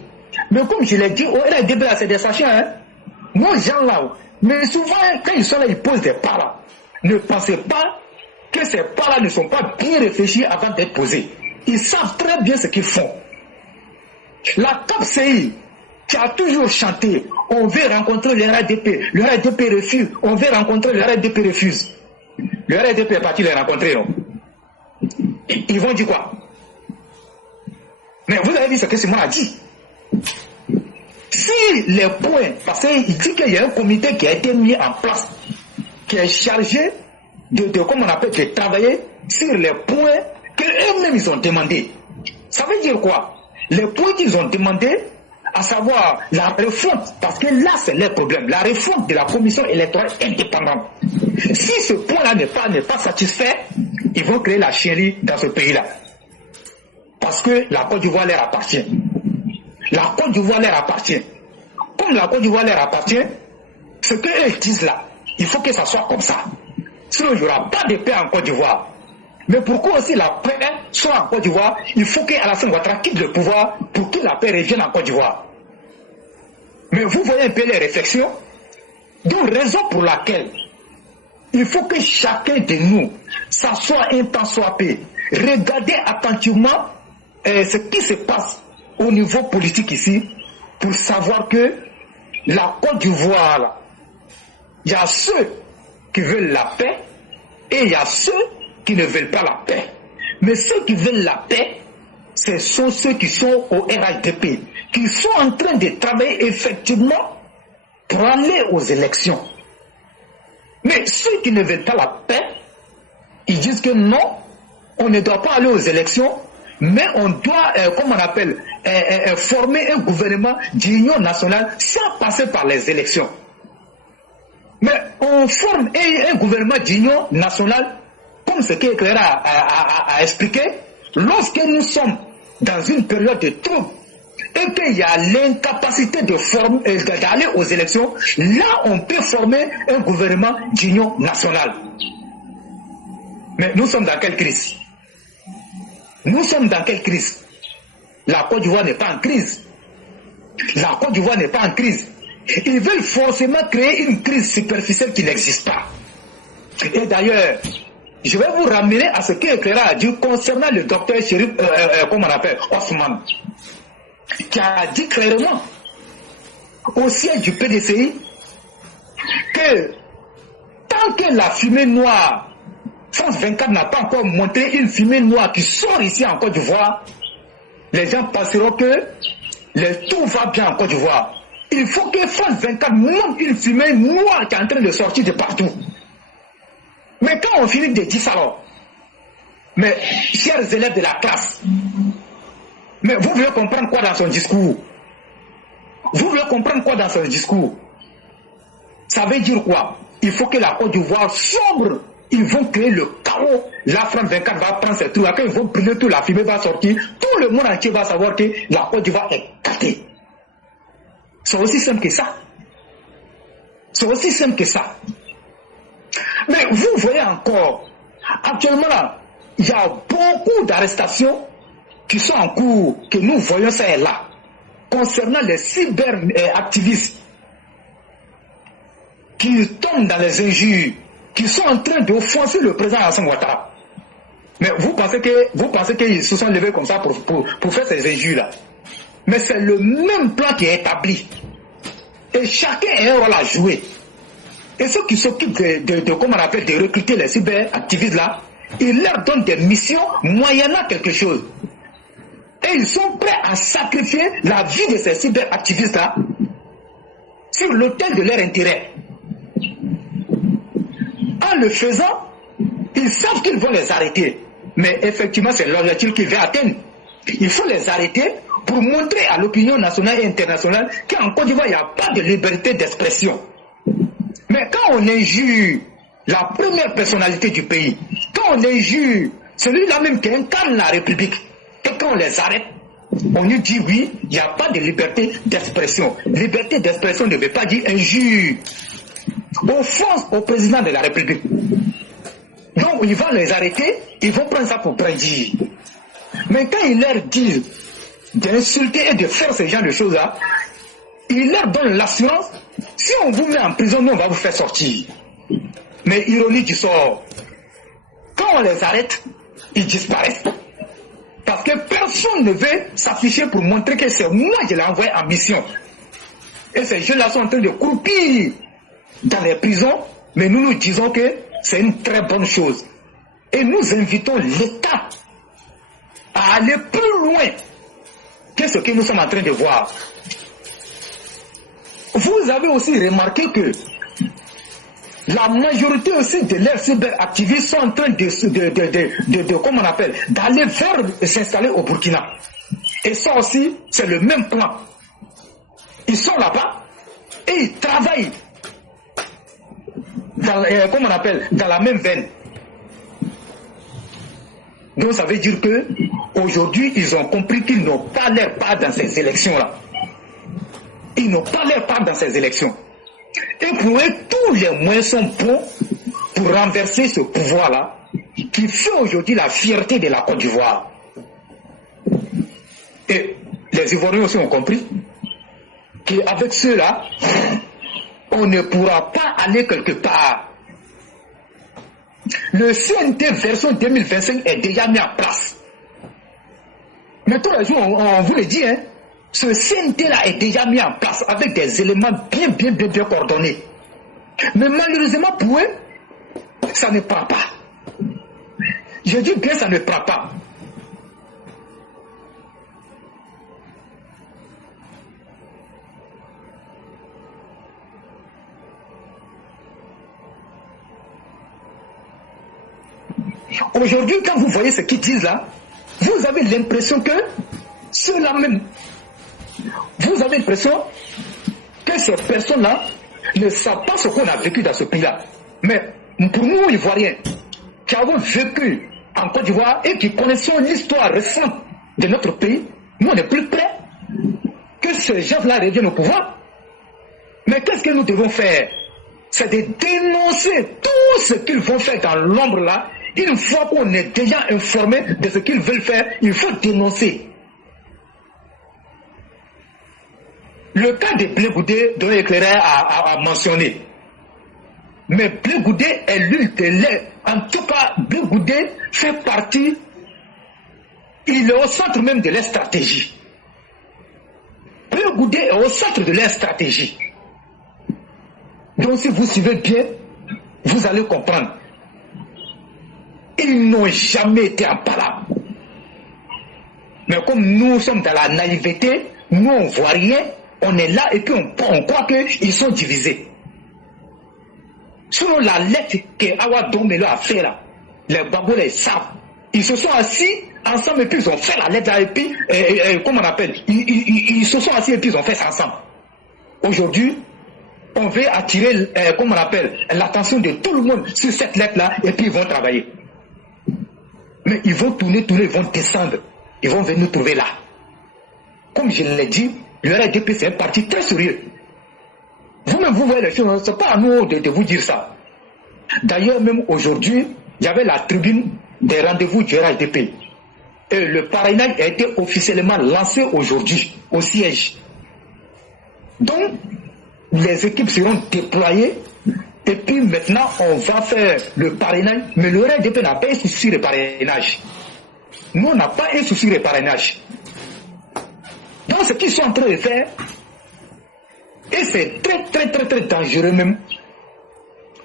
Mais comme je l'ai dit, au RDP, c'est des sachants. Hein. Nos gens là, mais souvent, quand ils sont là, ils posent des pas là. Ne pensez pas que ces pas là ne sont pas bien réfléchis avant d'être posés. Ils savent très bien ce qu'ils font. La CAPCI, qui a toujours chanté, on veut rencontrer le RDP refuse, on veut rencontrer le RDP refuse. Le RDP est parti les rencontrer, non? Ils vont dire quoi? Mais vous avez vu ce que Simon a dit. Si les points, parce qu'il dit qu'il y a un comité qui a été mis en place, qui est chargé comment on appelle, de travailler sur les points qu'eux-mêmes ils ont demandé. Ça veut dire quoi? Les points qu'ils ont demandé, à savoir la refonte, parce que là c'est leur problème, la refonte de la commission électorale indépendante. Si ce point-là n'est pas satisfait, ils vont créer la chienlit dans ce pays-là. Parce que la Côte d'Ivoire leur appartient. La Côte d'Ivoire leur appartient. Comme la Côte d'Ivoire leur appartient, ce qu'eux disent là, il faut que ça soit comme ça. Sinon, il n'y aura pas de paix en Côte d'Ivoire. Mais pourquoi aussi la paix soit en Côte d'Ivoire? Il faut qu'Alassane Ouattara quitte le pouvoir pour que la paix revienne en Côte d'Ivoire. Mais vous voyez un peu les réflexions. Donc, raison pour laquelle il faut que chacun de nous s'assoie un temps soit peu, regardez attentivement ce qui se passe au niveau politique ici, pour savoir que la Côte d'Ivoire, il y a ceux qui veulent la paix et il y a ceux qui ne veulent pas la paix. Mais ceux qui veulent la paix, ce sont ceux qui sont au RHDP, qui sont en train de travailler effectivement pour aller aux élections. Mais ceux qui ne veulent pas la paix, ils disent que non, on ne doit pas aller aux élections, mais on doit, comment on appelle, former un gouvernement d'union nationale sans passer par les élections. Mais on forme un gouvernement d'union nationale, comme ce qu'Eclaira a expliqué, lorsque nous sommes dans une période de trouble et qu'il y a l'incapacité d'aller aux élections, là on peut former un gouvernement d'union nationale. Mais nous sommes dans quelle crise? Nous sommes dans quelle crise? La Côte d'Ivoire n'est pas en crise. La Côte d'Ivoire n'est pas en crise. Ils veulent forcément créer une crise superficielle qui n'existe pas. Et d'ailleurs, je vais vous ramener à ce qu'Eclaira a dit concernant le docteur Chérif, comment on appelle, Osman, qui a dit clairement au siège du PDCI que tant que la fumée noire, France 24 n'a pas encore montré une fumée noire qui sort ici en Côte d'Ivoire, les gens penseront que tout va bien en Côte d'Ivoire. Il faut que France 24 montre une fumée noire qui est en train de sortir de partout. Mais quand on finit de dire ça, alors, mais chers élèves de la classe, mais vous voulez comprendre quoi dans son discours? Vous voulez comprendre quoi dans son discours? Ça veut dire quoi? Il faut que la Côte d'Ivoire sombre. Ils vont créer le chaos. La France 24 va prendre ses trous. Quand ils vont brûler tout, la fumée va sortir. Tout le monde entier va savoir que la Côte d'Ivoire est gâtée. C'est aussi simple que ça. C'est aussi simple que ça. Mais vous voyez encore, actuellement là, il y a beaucoup d'arrestations qui sont en cours, que nous voyons ça et là, concernant les cyberactivistes qui tombent dans les injures, qui sont en train d'offenser le président Alassane Ouattara. Mais vous pensez qu'ils se sont levés comme ça pour faire ces injures-là. Mais c'est le même plan qui est établi. Et chacun a un rôle à jouer. Et ceux qui s'occupent comment on appelle, de recruter les cyberactivistes là, ils leur donnent des missions moyennant quelque chose. Et ils sont prêts à sacrifier la vie de ces cyberactivistes là sur l'autel de leur intérêt. En le faisant, ils savent qu'ils vont les arrêter. Mais effectivement, c'est l'objectif qu'ils veulent atteindre. Il faut les arrêter pour montrer à l'opinion nationale et internationale qu'en Côte d'Ivoire, il n'y a pas de liberté d'expression. Mais quand on injure la première personnalité du pays, quand on injure celui-là même qui incarne la République, et quand on les arrête, on nous dit oui, il n'y a pas de liberté d'expression. Liberté d'expression ne veut pas dire injure. offense au président de la République. Donc ils vont les arrêter, ils vont prendre ça pour prédire. Mais quand ils leur disent d'insulter et de faire ce genre de choses-là, ils leur donnent l'assurance, si on vous met en prison, nous on va vous faire sortir. Mais ironie du sort, quand on les arrête, ils disparaissent. Parce que personne ne veut s'afficher pour montrer que c'est moi qui l'ai envoyé en mission. Et ces jeunes-là sont en train de croupir dans les prisons, mais nous nous disons que c'est une très bonne chose. Et nous invitons l'État à aller plus loin que ce que nous sommes en train de voir. Vous avez aussi remarqué que la majorité aussi de leurs cyberactivistes sont en train comment on appelle, d'aller vers s'installer au Burkina. Et ça aussi, c'est le même plan. Ils sont là-bas et ils travaillent dans, comment on appelle, dans la même veine. Donc ça veut dire que aujourd'hui ils ont compris qu'ils n'ont pas leur part dans ces élections-là. Ils n'ont pas leur part dans ces élections. Et pour eux, tous les moyens sont bons pour renverser ce pouvoir-là qui fait aujourd'hui la fierté de la Côte d'Ivoire. Et les Ivoiriens aussi ont compris qu'avec ceux-là, on ne pourra pas aller quelque part. Le CNT version 2025 est déjà mis en place. Mais tous les jours, on vous le dit, hein, ce CNT-là est déjà mis en place avec des éléments bien coordonnés. Mais malheureusement pour eux, ça ne prend pas. Je dis bien ça ne prend pas. Aujourd'hui, quand vous voyez ce qu'ils disent là, vous avez l'impression que ceux-là même, vous avez l'impression que ces personnes-là ne savent pas ce qu'on a vécu dans ce pays-là. Mais pour nous, Ivoiriens, qui avons vécu en Côte d'Ivoire et qui connaissons l'histoire récente de notre pays, nous on est plus près que ces gens-là reviennent au pouvoir. Mais qu'est-ce que nous devons faire? C'est de dénoncer tout ce qu'ils vont faire dans l'ombre là. Une fois qu'on est déjà informé de ce qu'ils veulent faire, il faut dénoncer. Le cas de Blé Goudé, dont l'éclaireur a mentionné. Mais Blé Goudé est l'une de l'air. En tout cas, Blé Goudé fait partie, il est au centre même de leur stratégie. Blé Goudé est au centre de leur stratégie. Donc si vous suivez bien, vous allez comprendre. Ils n'ont jamais été en palabre. Mais comme nous sommes dans la naïveté, nous on ne voit rien, on est là et puis on croit qu'ils sont divisés. Selon la lettre que Awa Dombele a fait là, les Babou les savent. Ils se sont assis ensemble et puis ils ont fait la lettre là et puis, comment on appelle, ils se sont assis et puis ils ont fait ça ensemble. Aujourd'hui, on veut attirer, comment on appelle, l'attention de tout le monde sur cette lettre là et puis ils vont travailler. Mais ils vont tourner, ils vont descendre. Ils vont venir nous trouver là. Comme je l'ai dit, le RDP c'est un parti très sérieux. Vous-même, vous voyez les choses, ce n'est pas à nous de vous dire ça. D'ailleurs, même aujourd'hui, il y avait la tribune des rendez-vous du RDP. Et le parrainage a été officiellement lancé aujourd'hui au siège. Donc, les équipes seront déployées. Et puis maintenant, on va faire le parrainage. Mais le RDP n'a pas un souci de parrainage. Nous, on n'a pas un souci de parrainage. Donc, ce qu'ils sont en train de faire, et c'est très dangereux même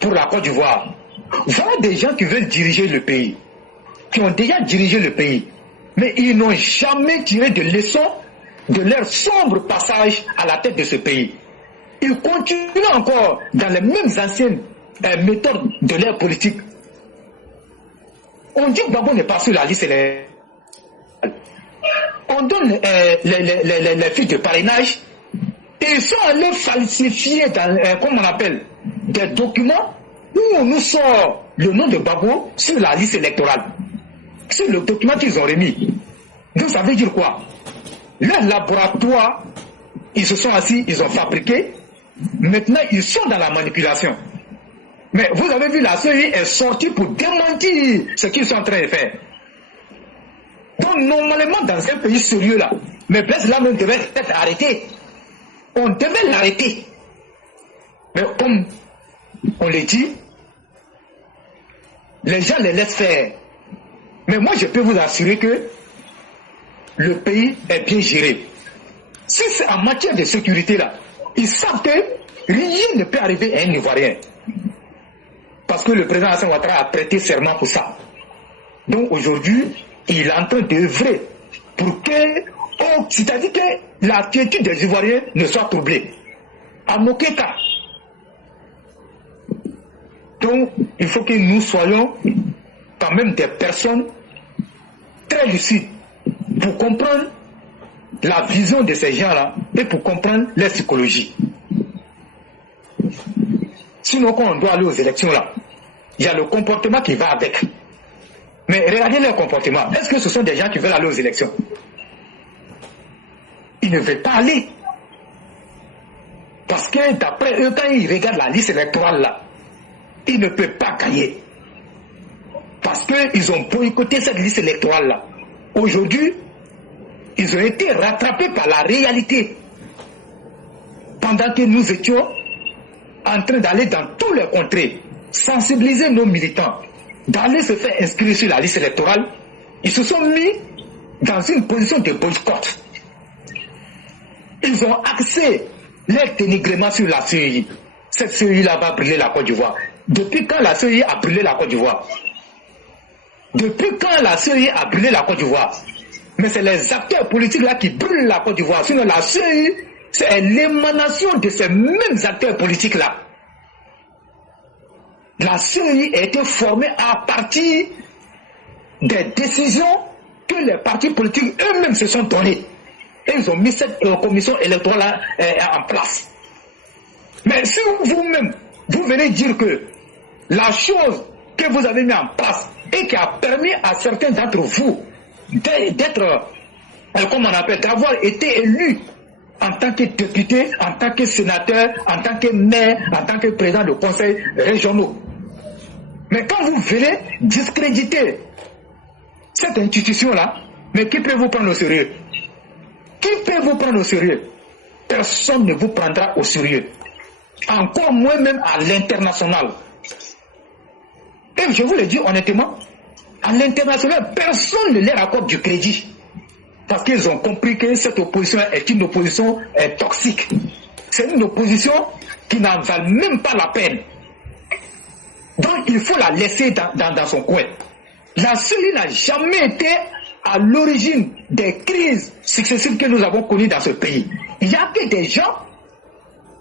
pour la Côte d'Ivoire. Voilà des gens qui veulent diriger le pays, qui ont déjà dirigé le pays, mais ils n'ont jamais tiré de leçons de leur sombre passage à la tête de ce pays. Ils continuent encore dans les mêmes anciennes méthodes de leur politique. On dit que Gbagbo n'est pas sur la liste électorale. On donne les fiches de parrainage et ils sont allés falsifier dans, comme on appelle, des documents où on nous sort le nom de Gbagbo sur la liste électorale. C'est le document qu'ils ont remis. Donc ça veut dire quoi? Leur laboratoire, ils se sont assis, ils ont fabriqué. Maintenant, ils sont dans la manipulation. Mais vous avez vu, la CEI est sortie pour démentir ce qu'ils sont en train de faire. Donc, normalement, dans un pays sérieux là, mais Blaise Lamine devait être arrêté. On devait l'arrêter. Mais comme on le dit, les gens les laissent faire. Mais moi, je peux vous assurer que le pays est bien géré. Si c'est en matière de sécurité là, ils savent que rien ne peut arriver à un Ivoirien. Parce que le président Hassan Ouattara a prêté serment pour ça. Donc aujourd'hui, il est en train d'œuvrer pour que, c'est-à-dire que la quiétude des Ivoiriens ne soit troublée. À aucun cas. Donc, il faut que nous soyons quand même des personnes très lucides pour comprendre la vision de ces gens-là et pour comprendre leur psychologie. Sinon, quand on doit aller aux élections là, il y a le comportement qui va avec. Mais regardez leur comportement. Est-ce que ce sont des gens qui veulent aller aux élections? Ils ne veulent pas aller. Parce que d'après eux, quand ils regardent la liste électorale là, ils ne peuvent pas gagner. Parce qu'ils ont boycotté cette liste électorale là. Aujourd'hui, ils ont été rattrapés par la réalité. Pendant que nous étions en train d'aller dans tous les contrées, sensibiliser nos militants, d'aller se faire inscrire sur la liste électorale, ils se sont mis dans une position de boycott. Ils ont axé leur dénigrement sur la CEI. Cette CEI-là va brûler la Côte d'Ivoire. Depuis quand la CEI a brûlé la Côte d'Ivoire? Depuis quand la CEI a brûlé la Côte d'Ivoire? Mais c'est les acteurs politiques là qui brûlent la Côte d'Ivoire. Sinon la CEI, c'est l'émanation de ces mêmes acteurs politiques là. La CEI a été formée à partir des décisions que les partis politiques eux-mêmes se sont données. Et ils ont mis cette commission électorale en place. Mais si vous-même, vous venez dire que la chose que vous avez mis en place et qui a permis à certains d'entre vous d'être, comme on appelle, d'avoir été élus en tant que député, en tant que sénateur, en tant que maire, en tant que président de conseils régionaux. Mais quand vous venez discréditer cette institution-là, mais qui peut vous prendre au sérieux? Qui peut vous prendre au sérieux? Personne ne vous prendra au sérieux. Encore moins même à l'international. Et je vous le dis honnêtement, à l'international, personne ne leur accorde du crédit. Parce qu'ils ont compris que cette opposition est une opposition toxique. C'est une opposition qui n'en valent même pas la peine. Donc il faut la laisser dans son coin. La CEI n'a jamais été à l'origine des crises successives que nous avons connues dans ce pays. Il n'y a que des gens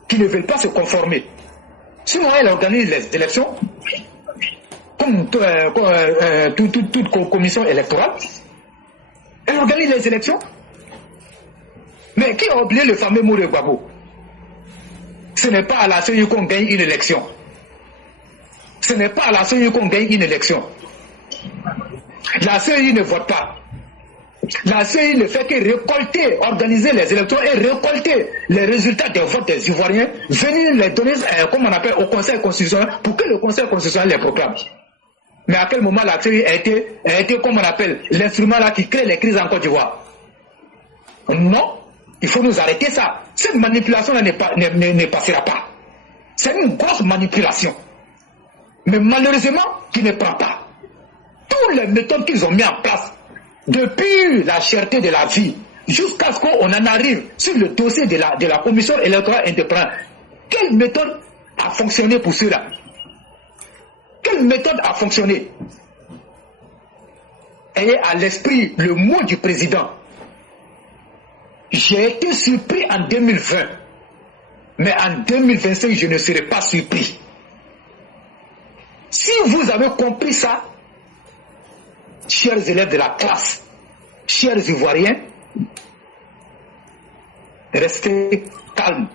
qui ne veulent pas se conformer. Sinon, elle organise les élections, comme toute commission électorale. Elle organise les élections. Mais qui a oublié le fameux mot de Gbagbo? Ce n'est pas à la CEI qu'on gagne une élection. Ce n'est pas à la CEI qu'on gagne une élection. La CEI ne vote pas. La CEI ne fait que récolter, organiser les élections et récolter les résultats des votes des Ivoiriens, venir les donner, comme on appelle, au Conseil constitutionnel, pour que le Conseil constitutionnel les proclame. Mais à quel moment la CEI a été, comme on appelle, l'instrument là qui crée les crises en Côte d'Ivoire? Non, il faut nous arrêter ça. Cette manipulation-là ne passera pas. C'est une grosse manipulation. Mais malheureusement, qui ne prend pas. Toutes les méthodes qu'ils ont mis en place, depuis la cherté de la vie, jusqu'à ce qu'on en arrive sur le dossier de la commission électorale indépendante, quelle méthode a fonctionné pour cela? Quelle méthode a fonctionné? Ayez à l'esprit le mot du président. J'ai été surpris en 2020, mais en 2025, je ne serai pas surpris. Si vous avez compris ça, chers élèves de la classe, chers Ivoiriens, restez calmes.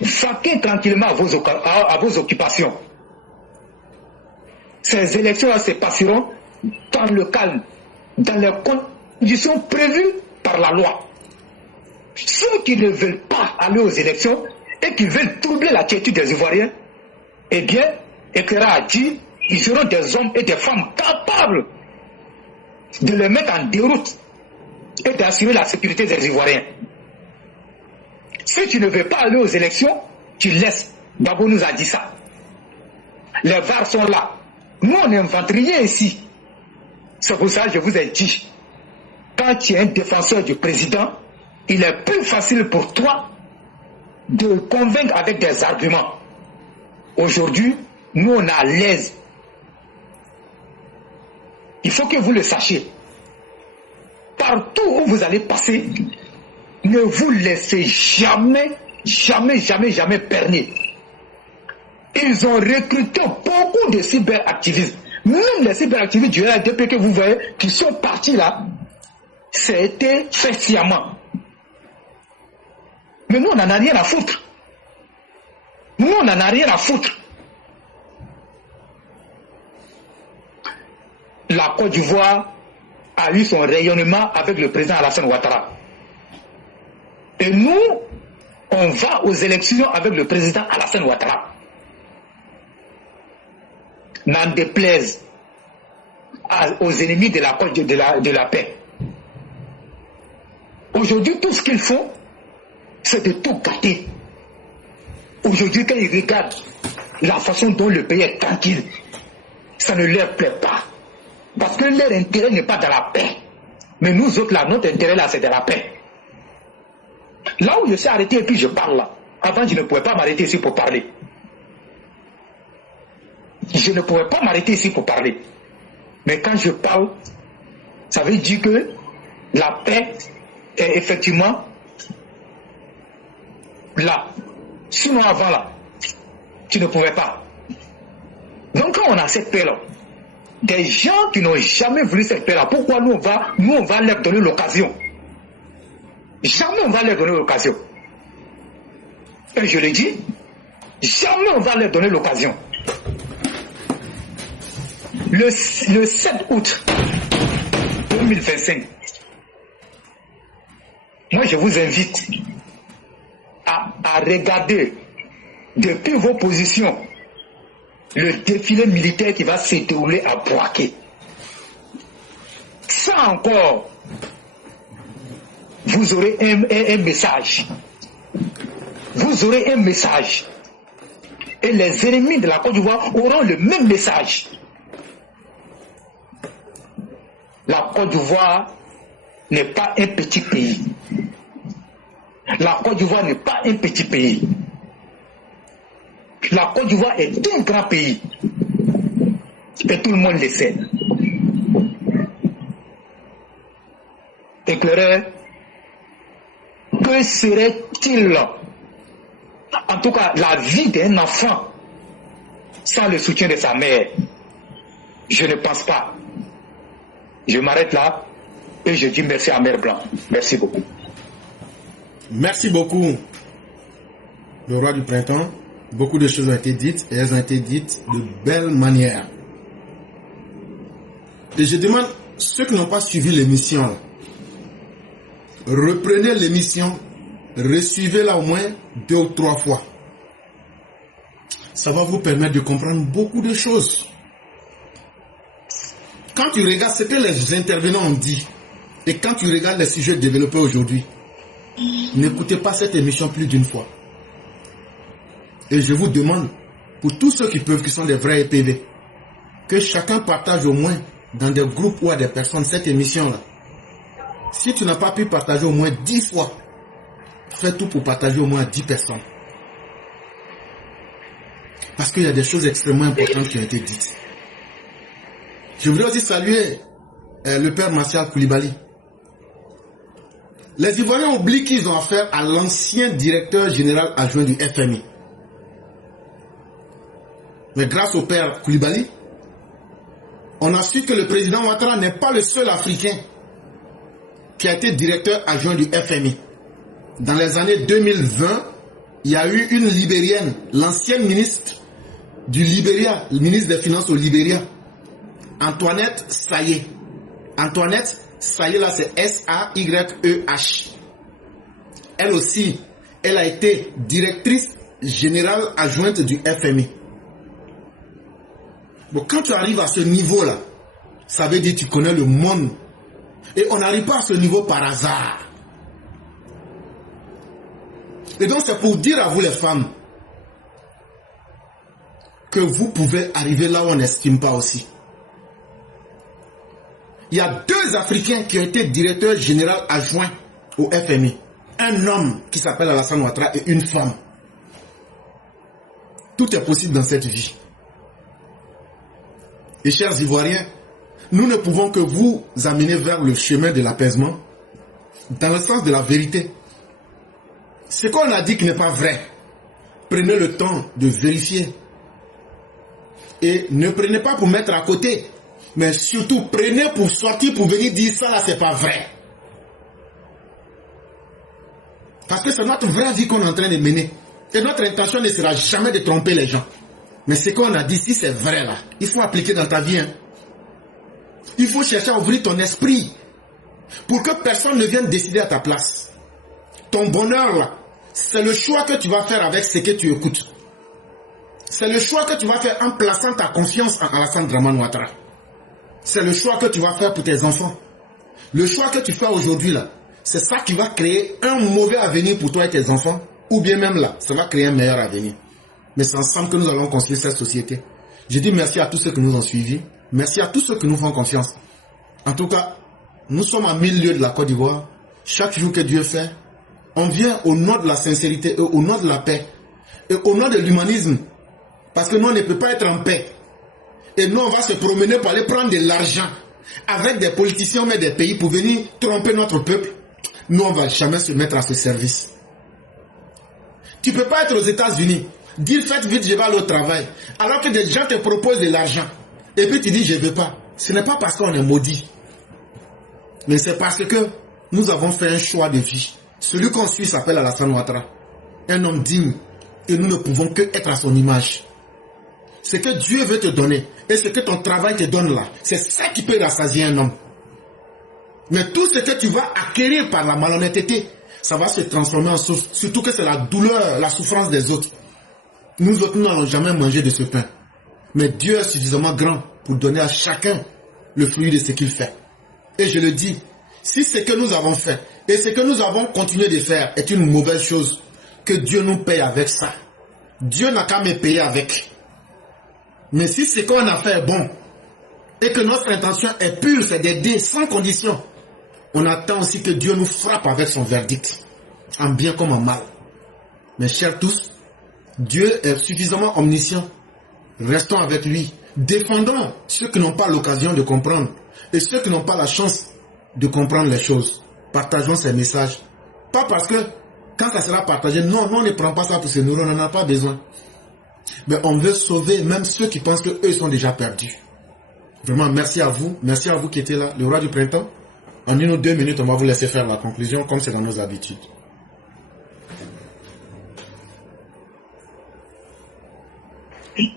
Vaquez tranquillement à vos occupations. Ces élections-là se passeront dans le calme, dans les conditions prévues par la loi. Ceux qui ne veulent pas aller aux élections et qui veulent troubler la quiétude des Ivoiriens, eh bien, Éclaireur a dit, ils seront des hommes et des femmes capables de les mettre en déroute et d'assurer la sécurité des Ivoiriens. Si tu ne veux pas aller aux élections, tu laisses. Babo nous a dit ça. Les VAR sont là. Nous, on n'invente rien ici. C'est pour ça que je vous ai dit, quand tu es un défenseur du président, il est plus facile pour toi de convaincre avec des arguments. Aujourd'hui, nous, on est à l'aise. Il faut que vous le sachiez. Partout où vous allez passer, ne vous laissez jamais berner. Ils ont recruté beaucoup de cyberactivistes. Même les cyberactivistes du RDP que vous voyez, qui sont partis là, c'était fait sciemment. Mais nous, on n'en a rien à foutre. Nous, on n'en a rien à foutre. La Côte d'Ivoire a eu son rayonnement avec le président Alassane Ouattara. Et nous, on va aux élections avec le président Alassane Ouattara. N'en déplaise aux ennemis de la Côte de la paix. Aujourd'hui, tout ce qu'ils font, c'est de tout gâter. Aujourd'hui, quand ils regardent la façon dont le pays est tranquille, ça ne leur plaît pas. Parce que leur intérêt n'est pas dans la paix. Mais nous autres là, notre intérêt là, c'est de la paix. Là où je suis arrêté et puis je parle là, avant je ne pouvais pas m'arrêter ici pour parler. Je ne pouvais pas m'arrêter ici pour parler. Mais quand je parle, ça veut dire que la paix est effectivement là. Sinon avant là, tu ne pouvais pas. Donc quand on a cette paix là, des gens qui n'ont jamais voulu cette paix là, pourquoi nous on va leur donner l'occasion? Jamais on va leur donner l'occasion. Et je le dis, jamais on va leur donner l'occasion. Le 7 août 2025, moi je vous invite à regarder depuis vos positions le défilé militaire qui va se dérouler à Bouaké. Ça encore, vous aurez un message. Vous aurez un message. Et les ennemis de la Côte d'Ivoire auront le même message. La Côte d'Ivoire n'est pas un petit pays. La Côte d'Ivoire n'est pas un petit pays. La Côte d'Ivoire est un grand pays. Et tout le monde le sait. Éclaireur, que serait-il, en tout cas, la vie d'un enfant sans le soutien de sa mère? Je ne pense pas. Je m'arrête là et je dis merci à Mère Blanc. Merci beaucoup. Merci beaucoup, le roi du printemps. Beaucoup de choses ont été dites et elles ont été dites de belle manière. Et je demande ceux qui n'ont pas suivi l'émission, reprenez l'émission, resuivez-la au moins 2 ou 3 fois. Ça va vous permettre de comprendre beaucoup de choses. Quand tu regardes ce que les intervenants ont dit et quand tu regardes les sujets développés aujourd'hui, n'écoutez pas cette émission plus d'une fois. Et je vous demande, pour tous ceux qui peuvent, qui sont des vrais EPV, que chacun partage au moins dans des groupes ou à des personnes cette émission-là. Si tu n'as pas pu partager au moins 10 fois, fais tout pour partager au moins à 10 personnes. Parce qu'il y a des choses extrêmement importantes qui ont été dites. Je voudrais aussi saluer le père Martial Koulibaly. Les Ivoiriens oublient qu'ils ont affaire à l'ancien directeur général adjoint du FMI. Mais grâce au père Koulibaly, on a su que le président Ouattara n'est pas le seul Africain qui a été directeur adjoint du FMI. Dans les années 2020, il y a eu une Libérienne, l'ancienne ministre du Libéria, le ministre des Finances au Libéria, Antoinette Sayé. Antoinette Sayé, là, c'est S-A-Y-E-H. Elle aussi, elle a été directrice générale adjointe du FMI. Bon, quand tu arrives à ce niveau-là, ça veut dire que tu connais le monde. Et on n'arrive pas à ce niveau par hasard. Et donc c'est pour dire à vous les femmes que vous pouvez arriver là où on n'estime pas aussi. Il y a 2 Africains qui ont été directeurs généraux adjoints au FMI. Un homme qui s'appelle Alassane Ouattara et une femme. Tout est possible dans cette vie. Et chers Ivoiriens, nous ne pouvons que vous amener vers le chemin de l'apaisement, dans le sens de la vérité. Ce qu'on a dit qui n'est pas vrai, prenez le temps de vérifier. Et ne prenez pas pour mettre à côté, mais surtout prenez pour sortir, pour venir dire ça là, c'est pas vrai. Parce que c'est notre vraie vie qu'on est en train de mener. Et notre intention ne sera jamais de tromper les gens. Mais ce qu'on a dit, si c'est vrai là, il faut appliquer dans ta vie. Hein. Il faut chercher à ouvrir ton esprit pour que personne ne vienne décider à ta place. Ton bonheur là, c'est le choix que tu vas faire avec ce que tu écoutes. C'est le choix que tu vas faire en plaçant ta confiance en Alassane Dramane Ouattara. C'est le choix que tu vas faire pour tes enfants. Le choix que tu fais aujourd'hui là, c'est ça qui va créer un mauvais avenir pour toi et tes enfants. Ou bien même là, ça va créer un meilleur avenir. Mais c'est ensemble que nous allons construire cette société. Je dis merci à tous ceux qui nous ont suivis. Merci à tous ceux qui nous font confiance. En tout cas, nous sommes à 1000 lieues de la Côte d'Ivoire. Chaque jour que Dieu fait, on vient au nom de la sincérité, et au nom de la paix, et au nom de l'humanisme. Parce que nous, on ne peut pas être en paix. Et nous, on va se promener pour aller prendre de l'argent avec des politiciens, mais des pays pour venir tromper notre peuple. Nous, on ne va jamais se mettre à ce service. Tu ne peux pas être aux États-Unis, dire faites vite, je vais aller au travail, alors que des gens te proposent de l'argent. Et puis tu dis je ne veux pas. Ce n'est pas parce qu'on est maudit. Mais c'est parce que nous avons fait un choix de vie. Celui qu'on suit s'appelle Alassane Ouattara. Un homme digne. Et nous ne pouvons que être à son image. Ce que Dieu veut te donner et ce que ton travail te donne là, c'est ça qui peut rassasier un homme. Mais tout ce que tu vas acquérir par la malhonnêteté, ça va se transformer en souffrance. Surtout que c'est la douleur, la souffrance des autres. Nous autres, nous n'allons jamais manger de ce pain. Mais Dieu est suffisamment grand pour donner à chacun le fruit de ce qu'il fait. Et je le dis, si ce que nous avons fait et ce que nous avons continué de faire est une mauvaise chose, que Dieu nous paye avec ça. Dieu n'a qu'à me payer avec. Mais si ce qu'on a fait est bon et que notre intention est pure, c'est d'aider sans condition, on attend aussi que Dieu nous frappe avec son verdict, en bien comme en mal. Mes chers tous, Dieu est suffisamment omniscient. Restons avec lui, défendons ceux qui n'ont pas l'occasion de comprendre et ceux qui n'ont pas la chance de comprendre les choses. Partageons ces messages. Pas parce que quand ça sera partagé, non, on ne prend pas ça pour se nourrir, on n'en a pas besoin. Mais on veut sauver même ceux qui pensent qu'eux sont déjà perdus. Vraiment, merci à vous qui étiez là, le roi du printemps. En 1 ou 2 minutes, on va vous laisser faire la conclusion comme c'est dans nos habitudes.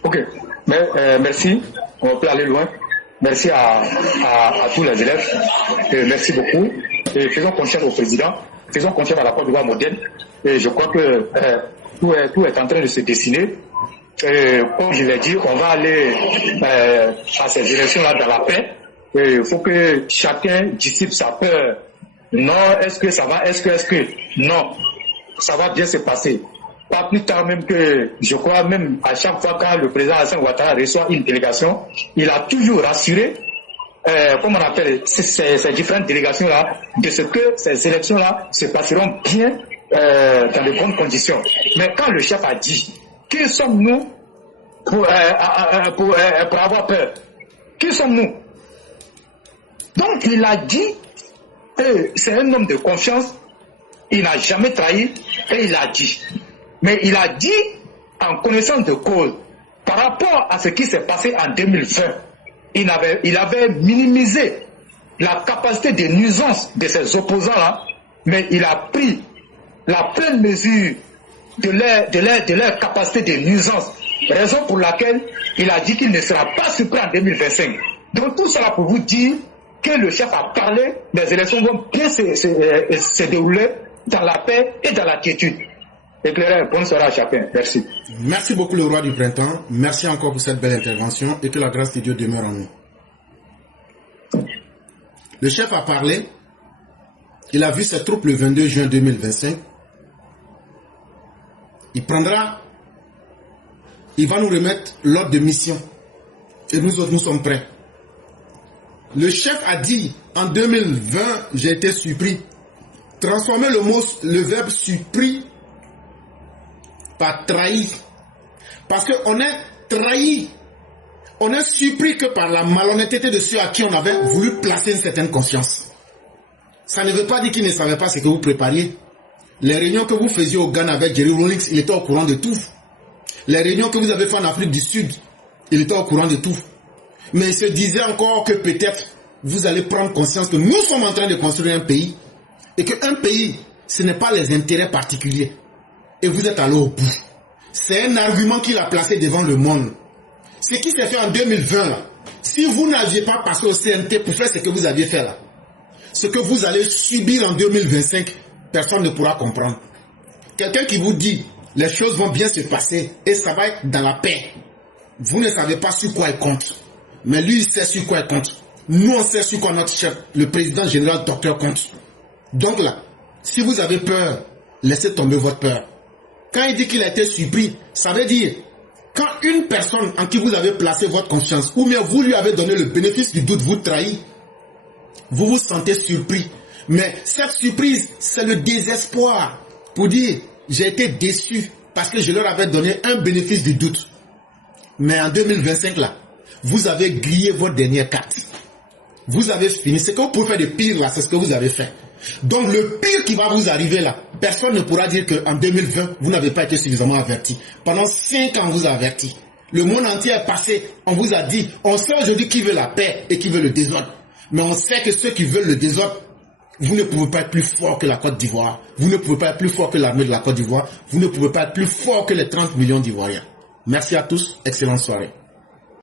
Ok, merci, on peut aller loin. Merci à tous les élèves, merci beaucoup. Et faisons confiance au président, faisons confiance à la Côte d'Ivoire moderne. Et je crois que tout est en train de se dessiner. Comme je l'ai dit, on va aller à ces élections-là dans la paix. Il faut que chacun dissipe sa peur. Non, est-ce que ça va, est-ce que, non, ça va bien se passer. Pas plus tard même que, je crois même à chaque fois quand le président Alassane Ouattara reçoit une délégation, il a toujours rassuré, comment on appelle, ces différentes délégations-là, de ce que ces élections-là se passeront bien dans de bonnes conditions. Mais quand le chef a dit, qui sommes-nous pour avoir peur? Qui sommes-nous? Donc il a dit, c'est un homme de confiance, il n'a jamais trahi, et il a dit. Mais il a dit, en connaissance de cause, par rapport à ce qui s'est passé en 2020, il avait minimisé la capacité de nuisance de ses opposants-là, mais il a pris la pleine mesure de leur capacité de nuisance, raison pour laquelle il a dit qu'il ne sera pas surpris en 2025. Donc tout cela pour vous dire que le chef a parlé, les élections vont bien se dérouler dans la paix et dans la quiétude. Éclaireur, bonne soirée à chacun. Merci. Merci beaucoup le roi du printemps. Merci encore pour cette belle intervention et que la grâce de Dieu demeure en nous. Le chef a parlé. Il a vu ses troupes le 22 juin 2025. Il va nous remettre l'ordre de mission. Et nous autres, nous sommes prêts. Le chef a dit, en 2020, j'ai été surpris. Transformer le verbe surpris par trahi. Parce qu'on est trahi. On est surpris que par la malhonnêteté de ceux à qui on avait voulu placer une certaine confiance. Ça ne veut pas dire qu'ils ne savaient pas ce que vous prépariez. Les réunions que vous faisiez au Ghana avec Jerry Rawlings, il était au courant de tout. Les réunions que vous avez faites en Afrique du Sud, il était au courant de tout. Mais il se disait encore que peut-être vous allez prendre conscience que nous sommes en train de construire un pays et qu'un pays, ce n'est pas les intérêts particuliers. Et vous êtes allé au bout. C'est un argument qu'il a placé devant le monde. Ce qui s'est fait en 2020, là, si vous n'aviez pas passé au CNT pour faire ce que vous aviez fait là, ce que vous allez subir en 2025, personne ne pourra comprendre. Quelqu'un qui vous dit les choses vont bien se passer et ça va être dans la paix. Vous ne savez pas sur quoi il compte. Mais lui, il sait sur quoi il compte. Nous, on sait sur quoi notre chef, le président général Docteur compte. Donc là, si vous avez peur, laissez tomber votre peur. Quand il dit qu'il a été surpris, ça veut dire, quand une personne en qui vous avez placé votre confiance, ou bien vous lui avez donné le bénéfice du doute, vous trahit, vous vous sentez surpris. Mais cette surprise, c'est le désespoir pour dire, j'ai été déçu parce que je leur avais donné un bénéfice du doute. Mais en 2025, là, vous avez grillé votre dernière carte. Vous avez fini. Ce que vous pouvez faire de pire, là, c'est ce que vous avez fait. Donc, le pire qui va vous arriver, là, personne ne pourra dire qu'en 2020, vous n'avez pas été suffisamment averti. Pendant 5 ans, on vous a averti. Le monde entier est passé. On vous a dit, on sait aujourd'hui qui veut la paix et qui veut le désordre. Mais on sait que ceux qui veulent le désordre, vous ne pouvez pas être plus fort que la Côte d'Ivoire. Vous ne pouvez pas être plus fort que l'armée de la Côte d'Ivoire. Vous ne pouvez pas être plus fort que les 30 millions d'Ivoiriens. Merci à tous. Excellente soirée.